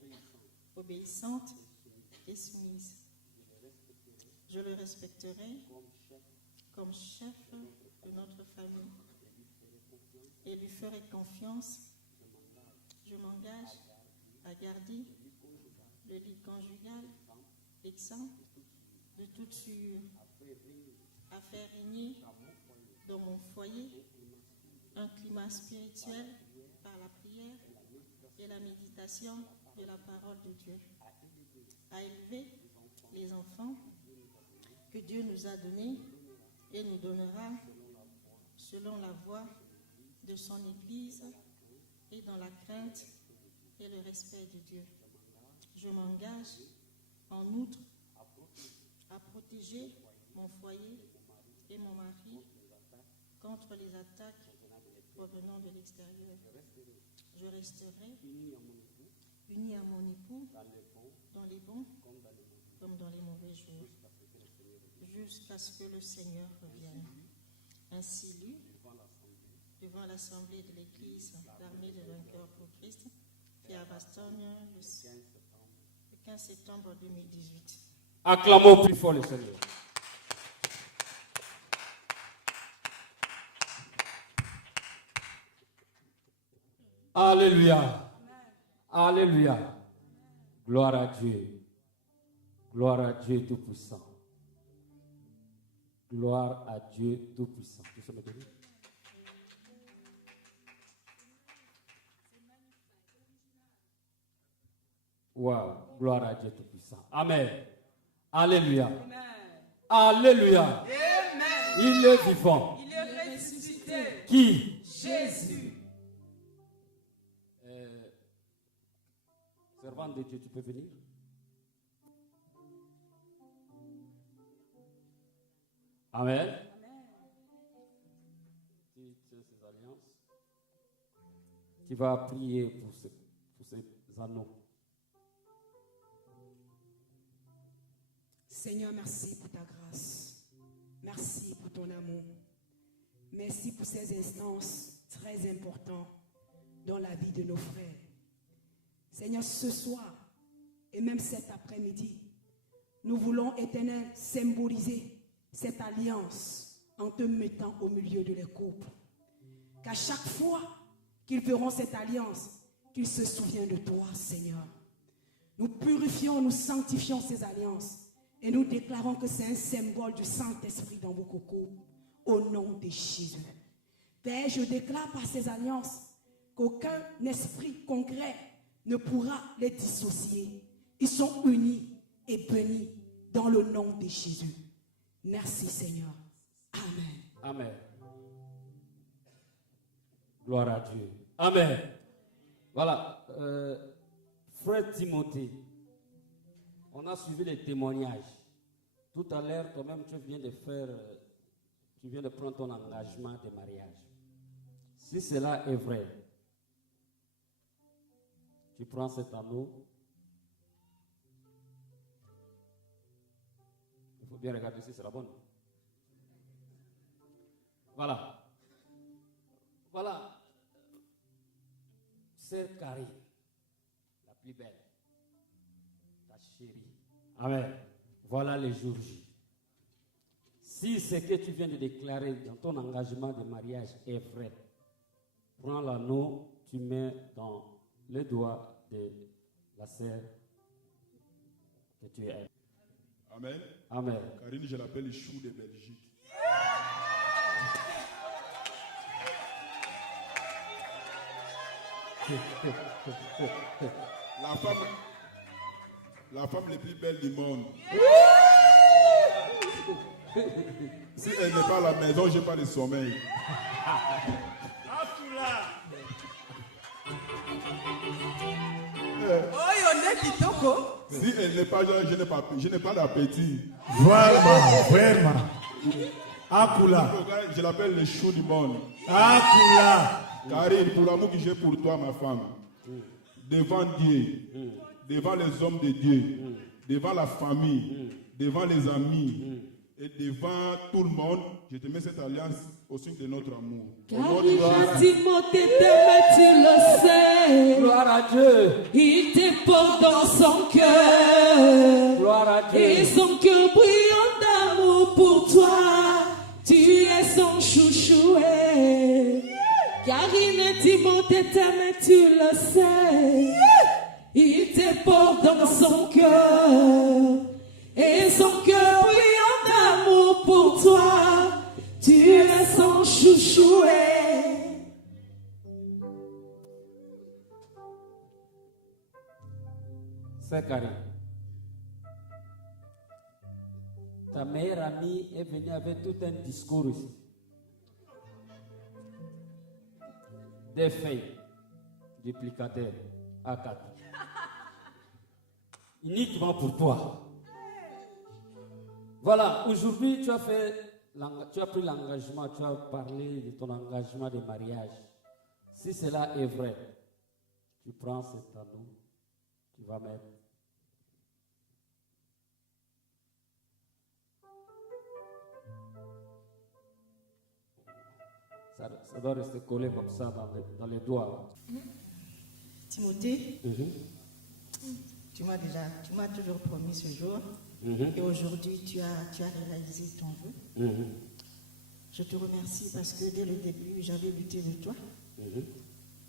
obéissante et soumise. Je le respecterai comme chef de notre famille et lui ferai confiance. Je m'engage à garder le lit conjugal exempt de toute souillure, à faire régner dans mon foyer un climat spirituel par la prière et la méditation de la parole de Dieu, à élever les enfants que Dieu nous a donnés et nous donnera selon la voie de son Église et dans la crainte et le respect de Dieu. Je m'engage en outre à protéger mon foyer et mon mari contre les attaques provenant de l'extérieur. Je resterai uni à mon époux dans les bons comme dans les mauvais jours, jusqu'à ce que le Seigneur revienne. Ainsi lu, devant l'Assemblée de l'Église d'armée de vainqueurs pour Christ, fait à Bastogne le 15 septembre 2018. Acclamons plus fort le Seigneur. Alléluia. Alléluia. Gloire à Dieu. Gloire à Dieu Tout-Puissant. Gloire à Dieu Tout-Puissant. Wow. Gloire à Dieu Tout-Puissant. Amen. Alléluia. Amen. Alléluia. Amen. Il est vivant. Il est ressuscité. Qui? Jésus. Servant de Dieu, tu peux venir? Amen. Tu tiens ces alliances. Tu vas prier pour ces anneaux. Seigneur, merci pour ta grâce. Merci pour ton amour. Merci pour ces instances très importantes dans la vie de nos frères. Seigneur, ce soir et même cet après-midi, nous voulons, Éternel, symboliser cette alliance en te mettant au milieu de les couples. Qu'à chaque fois qu'ils feront cette alliance, qu'ils se souviennent de toi, Seigneur. Nous purifions, nous sanctifions ces alliances. Et nous déclarons que c'est un symbole du Saint-Esprit dans vos cocos. Au nom de Jésus. Père, je déclare par ces alliances qu'aucun esprit concret ne pourra les dissocier. Ils sont unis et bénis dans le nom de Jésus. Merci Seigneur. Amen. Amen. Gloire à Dieu. Amen. Voilà. Frère Timothée, on a suivi les témoignages. Tout à l'heure, toi-même, tu viens de prendre ton engagement de mariage. Si cela est vrai, tu prends cet anneau. Il faut bien regarder si c'est la bonne. Voilà. Voilà. Sœur Karine, la plus belle, ta chérie. Amen. Voilà les jours J. Si ce que tu viens de déclarer dans ton engagement de mariage est vrai, prends l'anneau, tu mets dans le doigt de la sœur que tu aimes. Amen. Amen. Karine, je l'appelle le chou de Belgique. La femme la plus belle du monde. Si elle n'est pas à la maison, je n'ai pas de sommeil. Si elle n'est pas là, je n'ai pas d'appétit. Vraiment. Akula. Je l'appelle le chou du monde. Akula. Karine, pour l'amour que j'ai pour toi, ma femme, devant Dieu, devant les hommes de Dieu, devant la famille, devant les amis et devant tout le monde, je te mets cette alliance au signe de notre amour. Karine, Timothée t'aime, tu le sais. Gloire à Dieu. Il te porte dans son cœur. Gloire à Dieu. Et son cœur brillant d'amour pour toi. Tu es son chouchoué. Karine, Timothée t'aime, tu le sais. Il te porte dans son cœur. Et son cœur brillant d'amour pour toi. Tu es son chouchoué. C'est Karine. Ta meilleure amie est venue avec tout un discours ici. Des feuilles duplicataires A4. Uniquement pour toi. Voilà, aujourd'hui tu as pris l'engagement, tu as parlé de ton engagement de mariage. Si cela est vrai, tu prends cet anneau, tu vas mettre. Ça doit rester collé comme ça dans les doigts. Timothée, tu m'as toujours promis ce jour. Et aujourd'hui, tu as réalisé ton vœu. Je te remercie parce que dès le début, j'avais lutté de toi.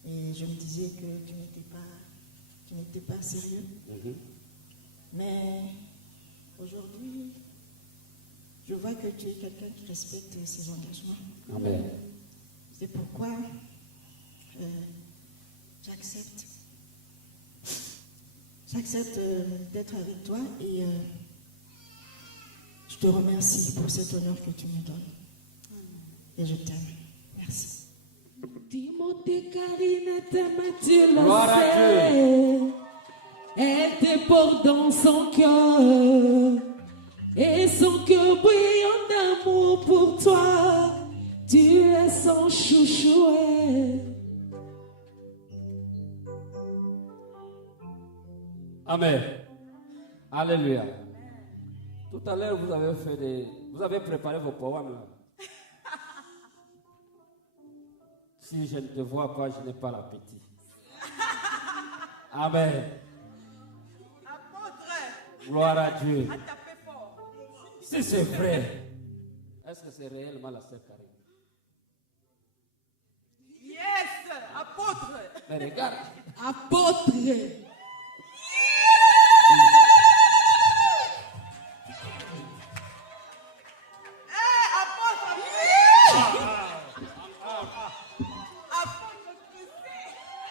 Et je me disais que tu n'étais pas sérieux. Mais aujourd'hui, je vois que tu es quelqu'un qui respecte ses engagements. Amen. C'est pourquoi j'accepte d'être avec toi et je te remercie pour cet honneur que tu me donnes. Et je t'aime. Merci. Timothée, Karine t'aime, tu le Gloire à sais. Elle te porte dans son cœur. Et son cœur brillant d'amour pour toi. Tu es son chouchoué. Amen. Alléluia. Tout à l'heure, vous avez préparé vos poèmes là. Si je ne te vois pas, je n'ai pas l'appétit. Amen. Gloire à Dieu. Si c'est vrai, est-ce que c'est réellement la sœur Karine? Yes, apôtre. Mais regarde. Apôtre.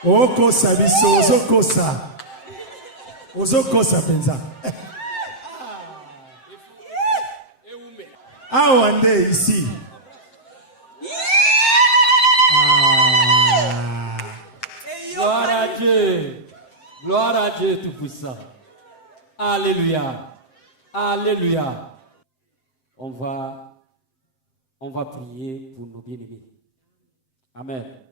okosa biso ozokosa ozokosa penza awa nde ici Gloire à Dieu. Gloire à Dieu Tout-Puissant. Alléluia. Alléluia. On va prier pour nos bien-aimés. Amen.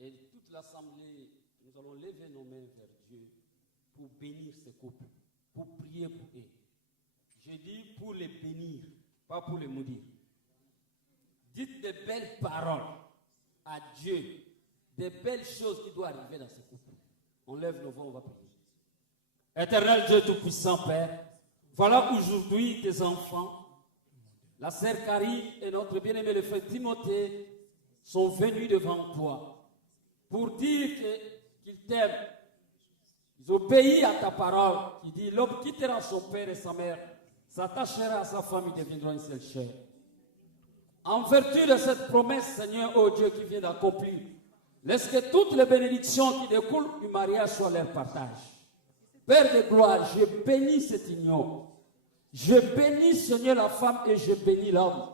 Et toute l'assemblée, nous allons lever nos mains vers Dieu pour bénir ces couples, pour prier pour eux. Je dis pour les bénir, pas pour les maudire. Dites des belles paroles à Dieu, des belles choses qui doivent arriver dans ce couple. On lève nos voix, on va prier. Éternel Dieu Tout-Puissant, Père, voilà aujourd'hui tes enfants, la sœur Karine et notre bien-aimé le frère Timothée sont venus devant toi pour dire qu'ils t'aiment. Ils obéissent à ta parole qui dit l'homme quittera son père et sa mère, s'attachera à sa famille, deviendra une seule chair. En vertu de cette promesse, Seigneur, ô Dieu, qui vient d'accomplir, laisse que toutes les bénédictions qui découlent du mariage soient leur partage. Père de gloire, je bénis cette union. Je bénis, Seigneur, la femme et je bénis l'homme.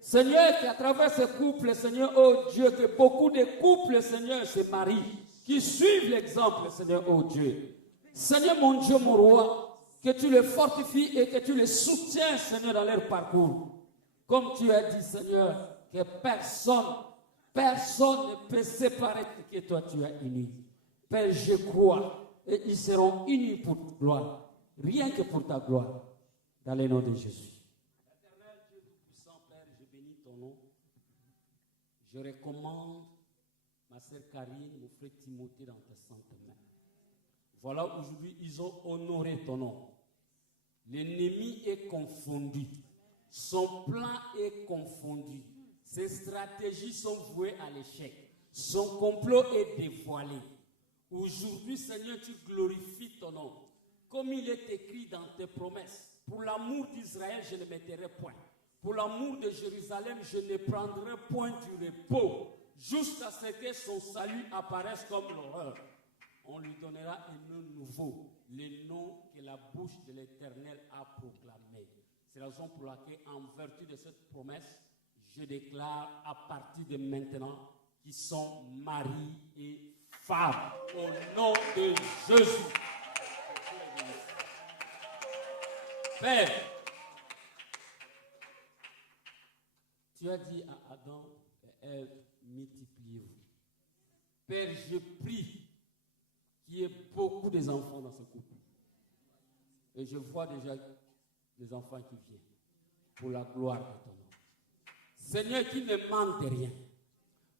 Seigneur, qu'à travers ce couple, Seigneur, ô Dieu, que beaucoup de couples, Seigneur, se marient, qui suivent l'exemple, Seigneur, ô Dieu. Seigneur, mon Dieu, mon roi, que tu les fortifies et que tu les soutiens, Seigneur, dans leur parcours. Comme tu as dit, Seigneur, que personne ne peut séparer ce que toi tu as uni. Père, je crois, et ils seront unis pour ta gloire, rien que pour ta gloire, dans le nom de Jésus. Éternel Dieu Tout-Puissant, Père, je bénis ton nom. Je recommande ma sœur Karine, mon frère Timothée dans tes saintes mains. Voilà, aujourd'hui, ils ont honoré ton nom. L'ennemi est confondu. Son plan est confondu. Ses stratégies sont vouées à l'échec. Son complot est dévoilé. Aujourd'hui, Seigneur, tu glorifies ton nom. Comme il est écrit dans tes promesses, pour l'amour d'Israël, je ne mettrai point. Pour l'amour de Jérusalem, je ne prendrai point du repos, jusqu'à ce que son salut apparaisse comme l'horreur. On lui donnera un nom nouveau, le nom que la bouche de l'Éternel a proclamé. C'est la raison pour laquelle, en vertu de cette promesse, je déclare à partir de maintenant qu'ils sont mari et femme au nom de Jésus. Père, tu as dit à Adam et Ève, multipliez-vous. Père, je prie qu'il y ait beaucoup d'enfants dans ce couple. Et je vois déjà les enfants qui viennent pour la gloire de ton nom. Seigneur, qui ne manque de rien.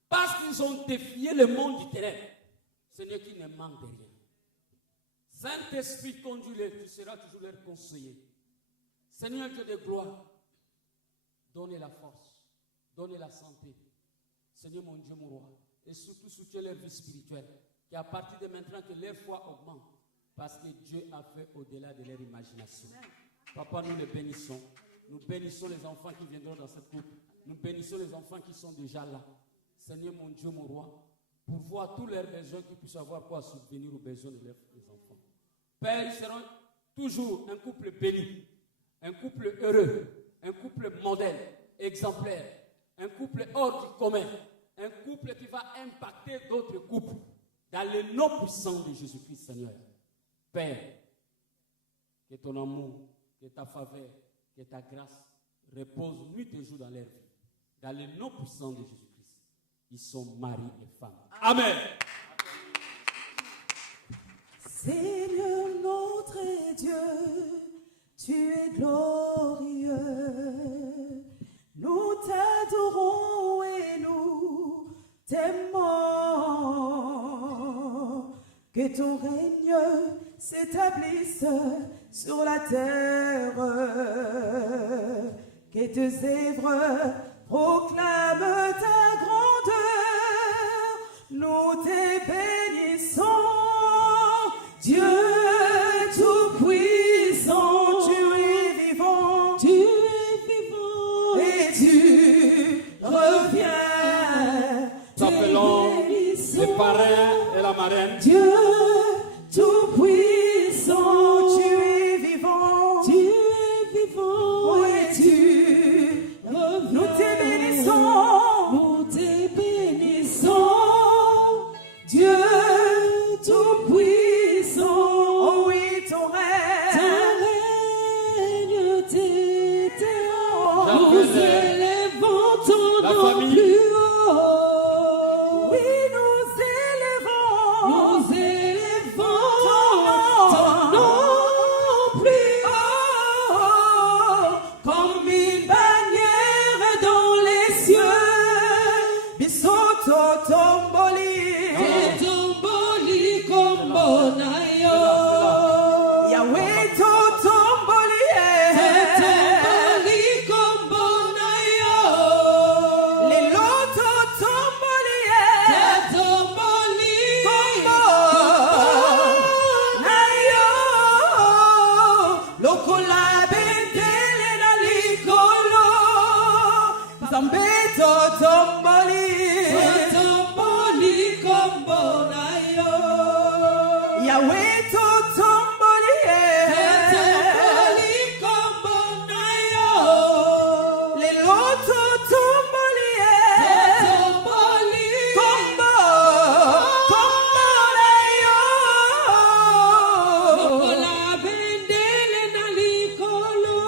Parce qu'ils ont défié le monde du terrain. Seigneur, qui ne manque de rien. Saint-Esprit, conduis-les, tu seras toujours leur conseiller. Seigneur, Dieu de gloire, donnez la force, donnez la santé. Seigneur, mon Dieu, mon roi, et surtout soutiens leur vie spirituelle, qu'à partir de maintenant que leur foi augmente, parce que Dieu a fait au-delà de leur imagination. Papa, nous les bénissons. Nous bénissons les enfants qui viendront dans cette couple. Nous bénissons les enfants qui sont déjà là. Seigneur, mon Dieu, mon roi, pour voir tous leurs besoins, qu'ils puissent avoir quoi subvenir aux besoins de leurs enfants. Père, ils seront toujours un couple béni, un couple heureux, un couple modèle, exemplaire, un couple hors du commun, un couple qui va impacter d'autres couples dans le nom puissant de Jésus-Christ, Seigneur. Père, que ton amour, que ta faveur, que ta grâce repose nuit et jour dans leur vie. Dans le nom puissant de Jésus-Christ, ils sont maris et femmes. Amen. Seigneur notre Dieu, tu es glorieux. Nous t'adorons et nous t'aimons. Que ton règne s'établisse sur la terre. Que tes œuvres proclament ta grandeur. Nous te bénissons, Dieu tout-puissant. Tu es vivant, et tu reviens. Nous appelons Tout-Puissant. Le parrain et la marraine. Dieu Tout-Puissant. Tu es vivant. Tu es vivant. Où et tu reviens. Nous te bénissons. Nous te bénissons. Dieu Tout-Puissant. Oh oui, ton Ta règne. règne t'étend. J'appelle Nous élevons ton la nom famille. plus haut. Oui, nous élevons. Nous élevons ton nom plus haut. Comme une bannière dans les cieux. Bisoto tomboli. Tomboli kombonayo. Yahweh to tomboli. Tomboli kombonayo. Les loto tomboli. Tomboli Kombo. Nayo. Lokola bentele na likolo. Zambeto tomboli. Tomboli kombonayo. Yahweh to tomboli. Tomboli kombonayo. Les loto tomboli. Tomboli Kombo. Kombo nayo. Lokola bendele na likolo.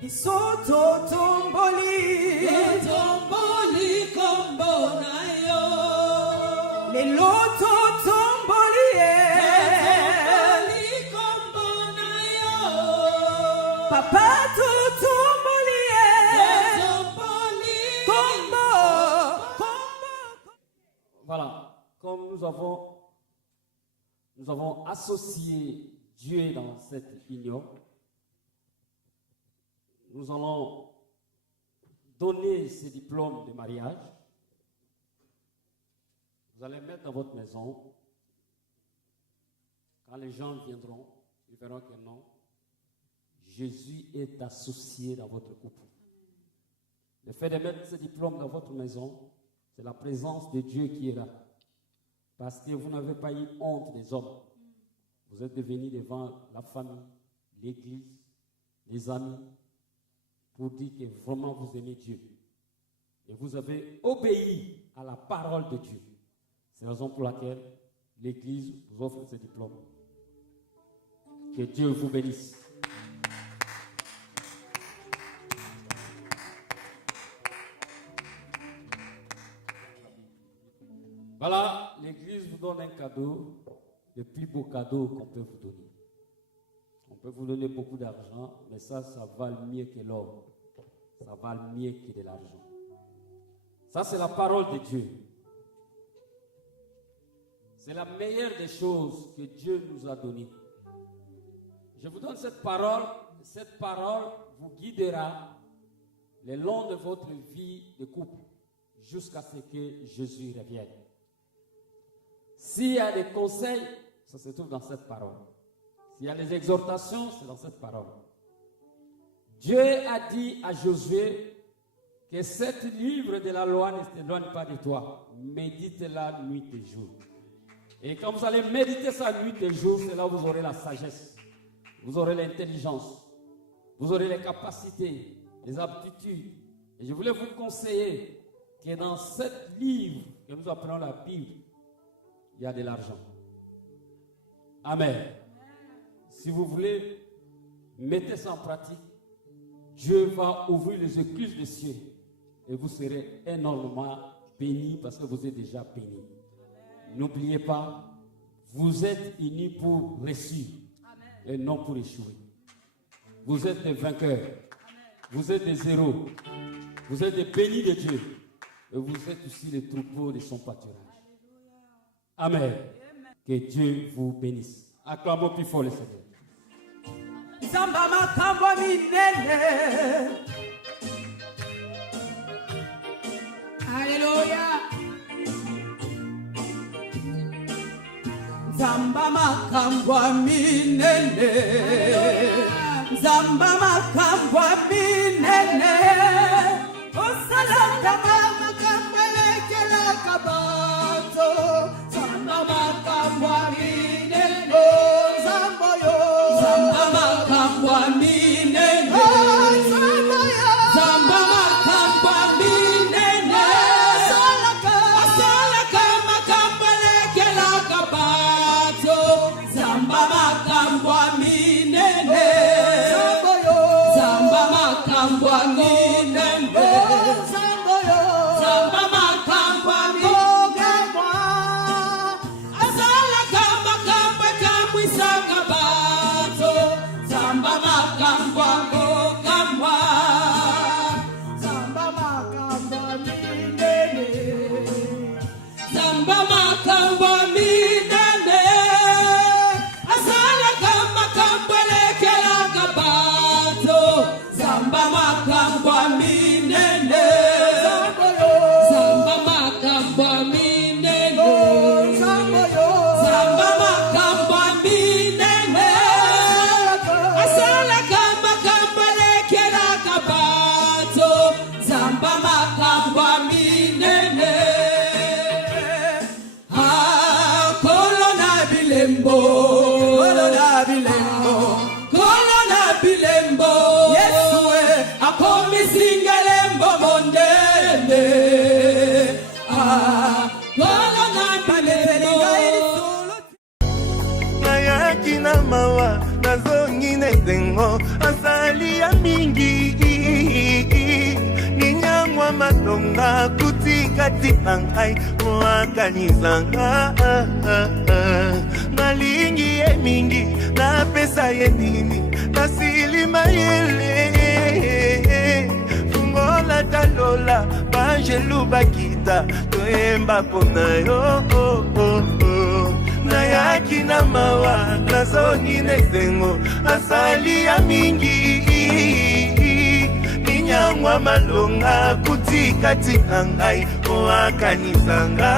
Bisoto tomboli. Tomboli kombonayo. Les loto tomboli. Tomboli kombonayo. Papa to tomboli. Tomboli Kombo. Voilà, comme nous avons associé Dieu dans cette union, nous allons donner ces diplômes de mariage. Vous allez mettre dans votre maison. Quand les gens viendront, ils verront que non, Jésus est associé dans votre couple. Le fait de mettre ces diplômes dans votre maison, c'est la présence de Dieu qui est là. Parce que vous n'avez pas eu honte des hommes. Vous êtes devenus devant la famille, l'église, les amis, pour dire que vraiment vous aimez Dieu. Et vous avez obéi à la parole de Dieu. C'est la raison pour laquelle l'église vous offre ce diplôme. Que Dieu vous bénisse. Voilà, l'église vous donne un cadeau, le plus beau cadeau qu'on peut vous donner. On peut vous donner beaucoup d'argent, mais ça vaut mieux que l'or. Ça vaut mieux que de l'argent. Ça, c'est la parole de Dieu. C'est la meilleure des choses que Dieu nous a données. Je vous donne cette parole. Cette parole vous guidera le long de votre vie de couple jusqu'à ce que Jésus revienne. S'il y a des conseils, ça se trouve dans cette parole. S'il y a des exhortations, c'est dans cette parole. Dieu a dit à Josué que cet livre de la loi ne s'éloigne pas de toi. Médite-la nuit et jour. Et quand vous allez méditer ça nuit et jour, c'est là où vous aurez la sagesse, vous aurez l'intelligence, vous aurez les capacités, les aptitudes. Et je voulais vous conseiller que dans ce livre que nous appelons la Bible, il y a de l'argent. Amen. Si vous voulez, mettez ça en pratique. Dieu va ouvrir les écluses des cieux et vous serez énormément bénis parce que vous êtes déjà bénis. N'oubliez pas, vous êtes unis pour réussir et non pour échouer. Vous êtes des vainqueurs. Vous êtes des héros. Vous êtes des bénis de Dieu. Et vous êtes aussi les troupeaux de son pâturage. Amen. Que Dieu vous bénisse. Acclamons plus fort le Seigneur. Zamba makambo minene. Alléluia. Zamba makambo minene. Zamba makambo minene. Osalaka makambo lekela kabato. Zamba makambo minene. Zamba yo. Zamba makambo minene. Zamba yo. Zamba makambo minene. Asalaka makambo lekela kabato. Zamba makambo minene. Zamba yo. Zamba makambo minene. Zamba yo. Zamba makambo minene. Asalaka makambo kamwisa kabato. Zamba makambo kamwa. Zamba makambo minene. Zamba makambo minene. Asalaka makambo lekela kabato. Zamba makambo minene. Zamba makambo minene. Zamba makambo minene. Asalaka makambo lekela kabato. Zamba makambo minene. Ah, kolona bilembo. Kolona bilembo. Kolona bilembo. Yesu akomisingalembo mondende. Ah, kolona bilembo. nayaki na mawa nazongi nezengo asali ya mingi ninyangwa matonga kutikati na ngai mwakanizanga nalingi ye mingi napesa ye nini nasilima yele fungola talola banjelu bakita toyemba mpona yo nayaki na mawa nazongi nezengo asali ya mingi ninyangwa malonga kutikati na ngai oakanisanga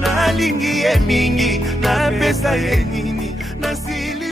nalingi ye mingi napesa ye nini nasili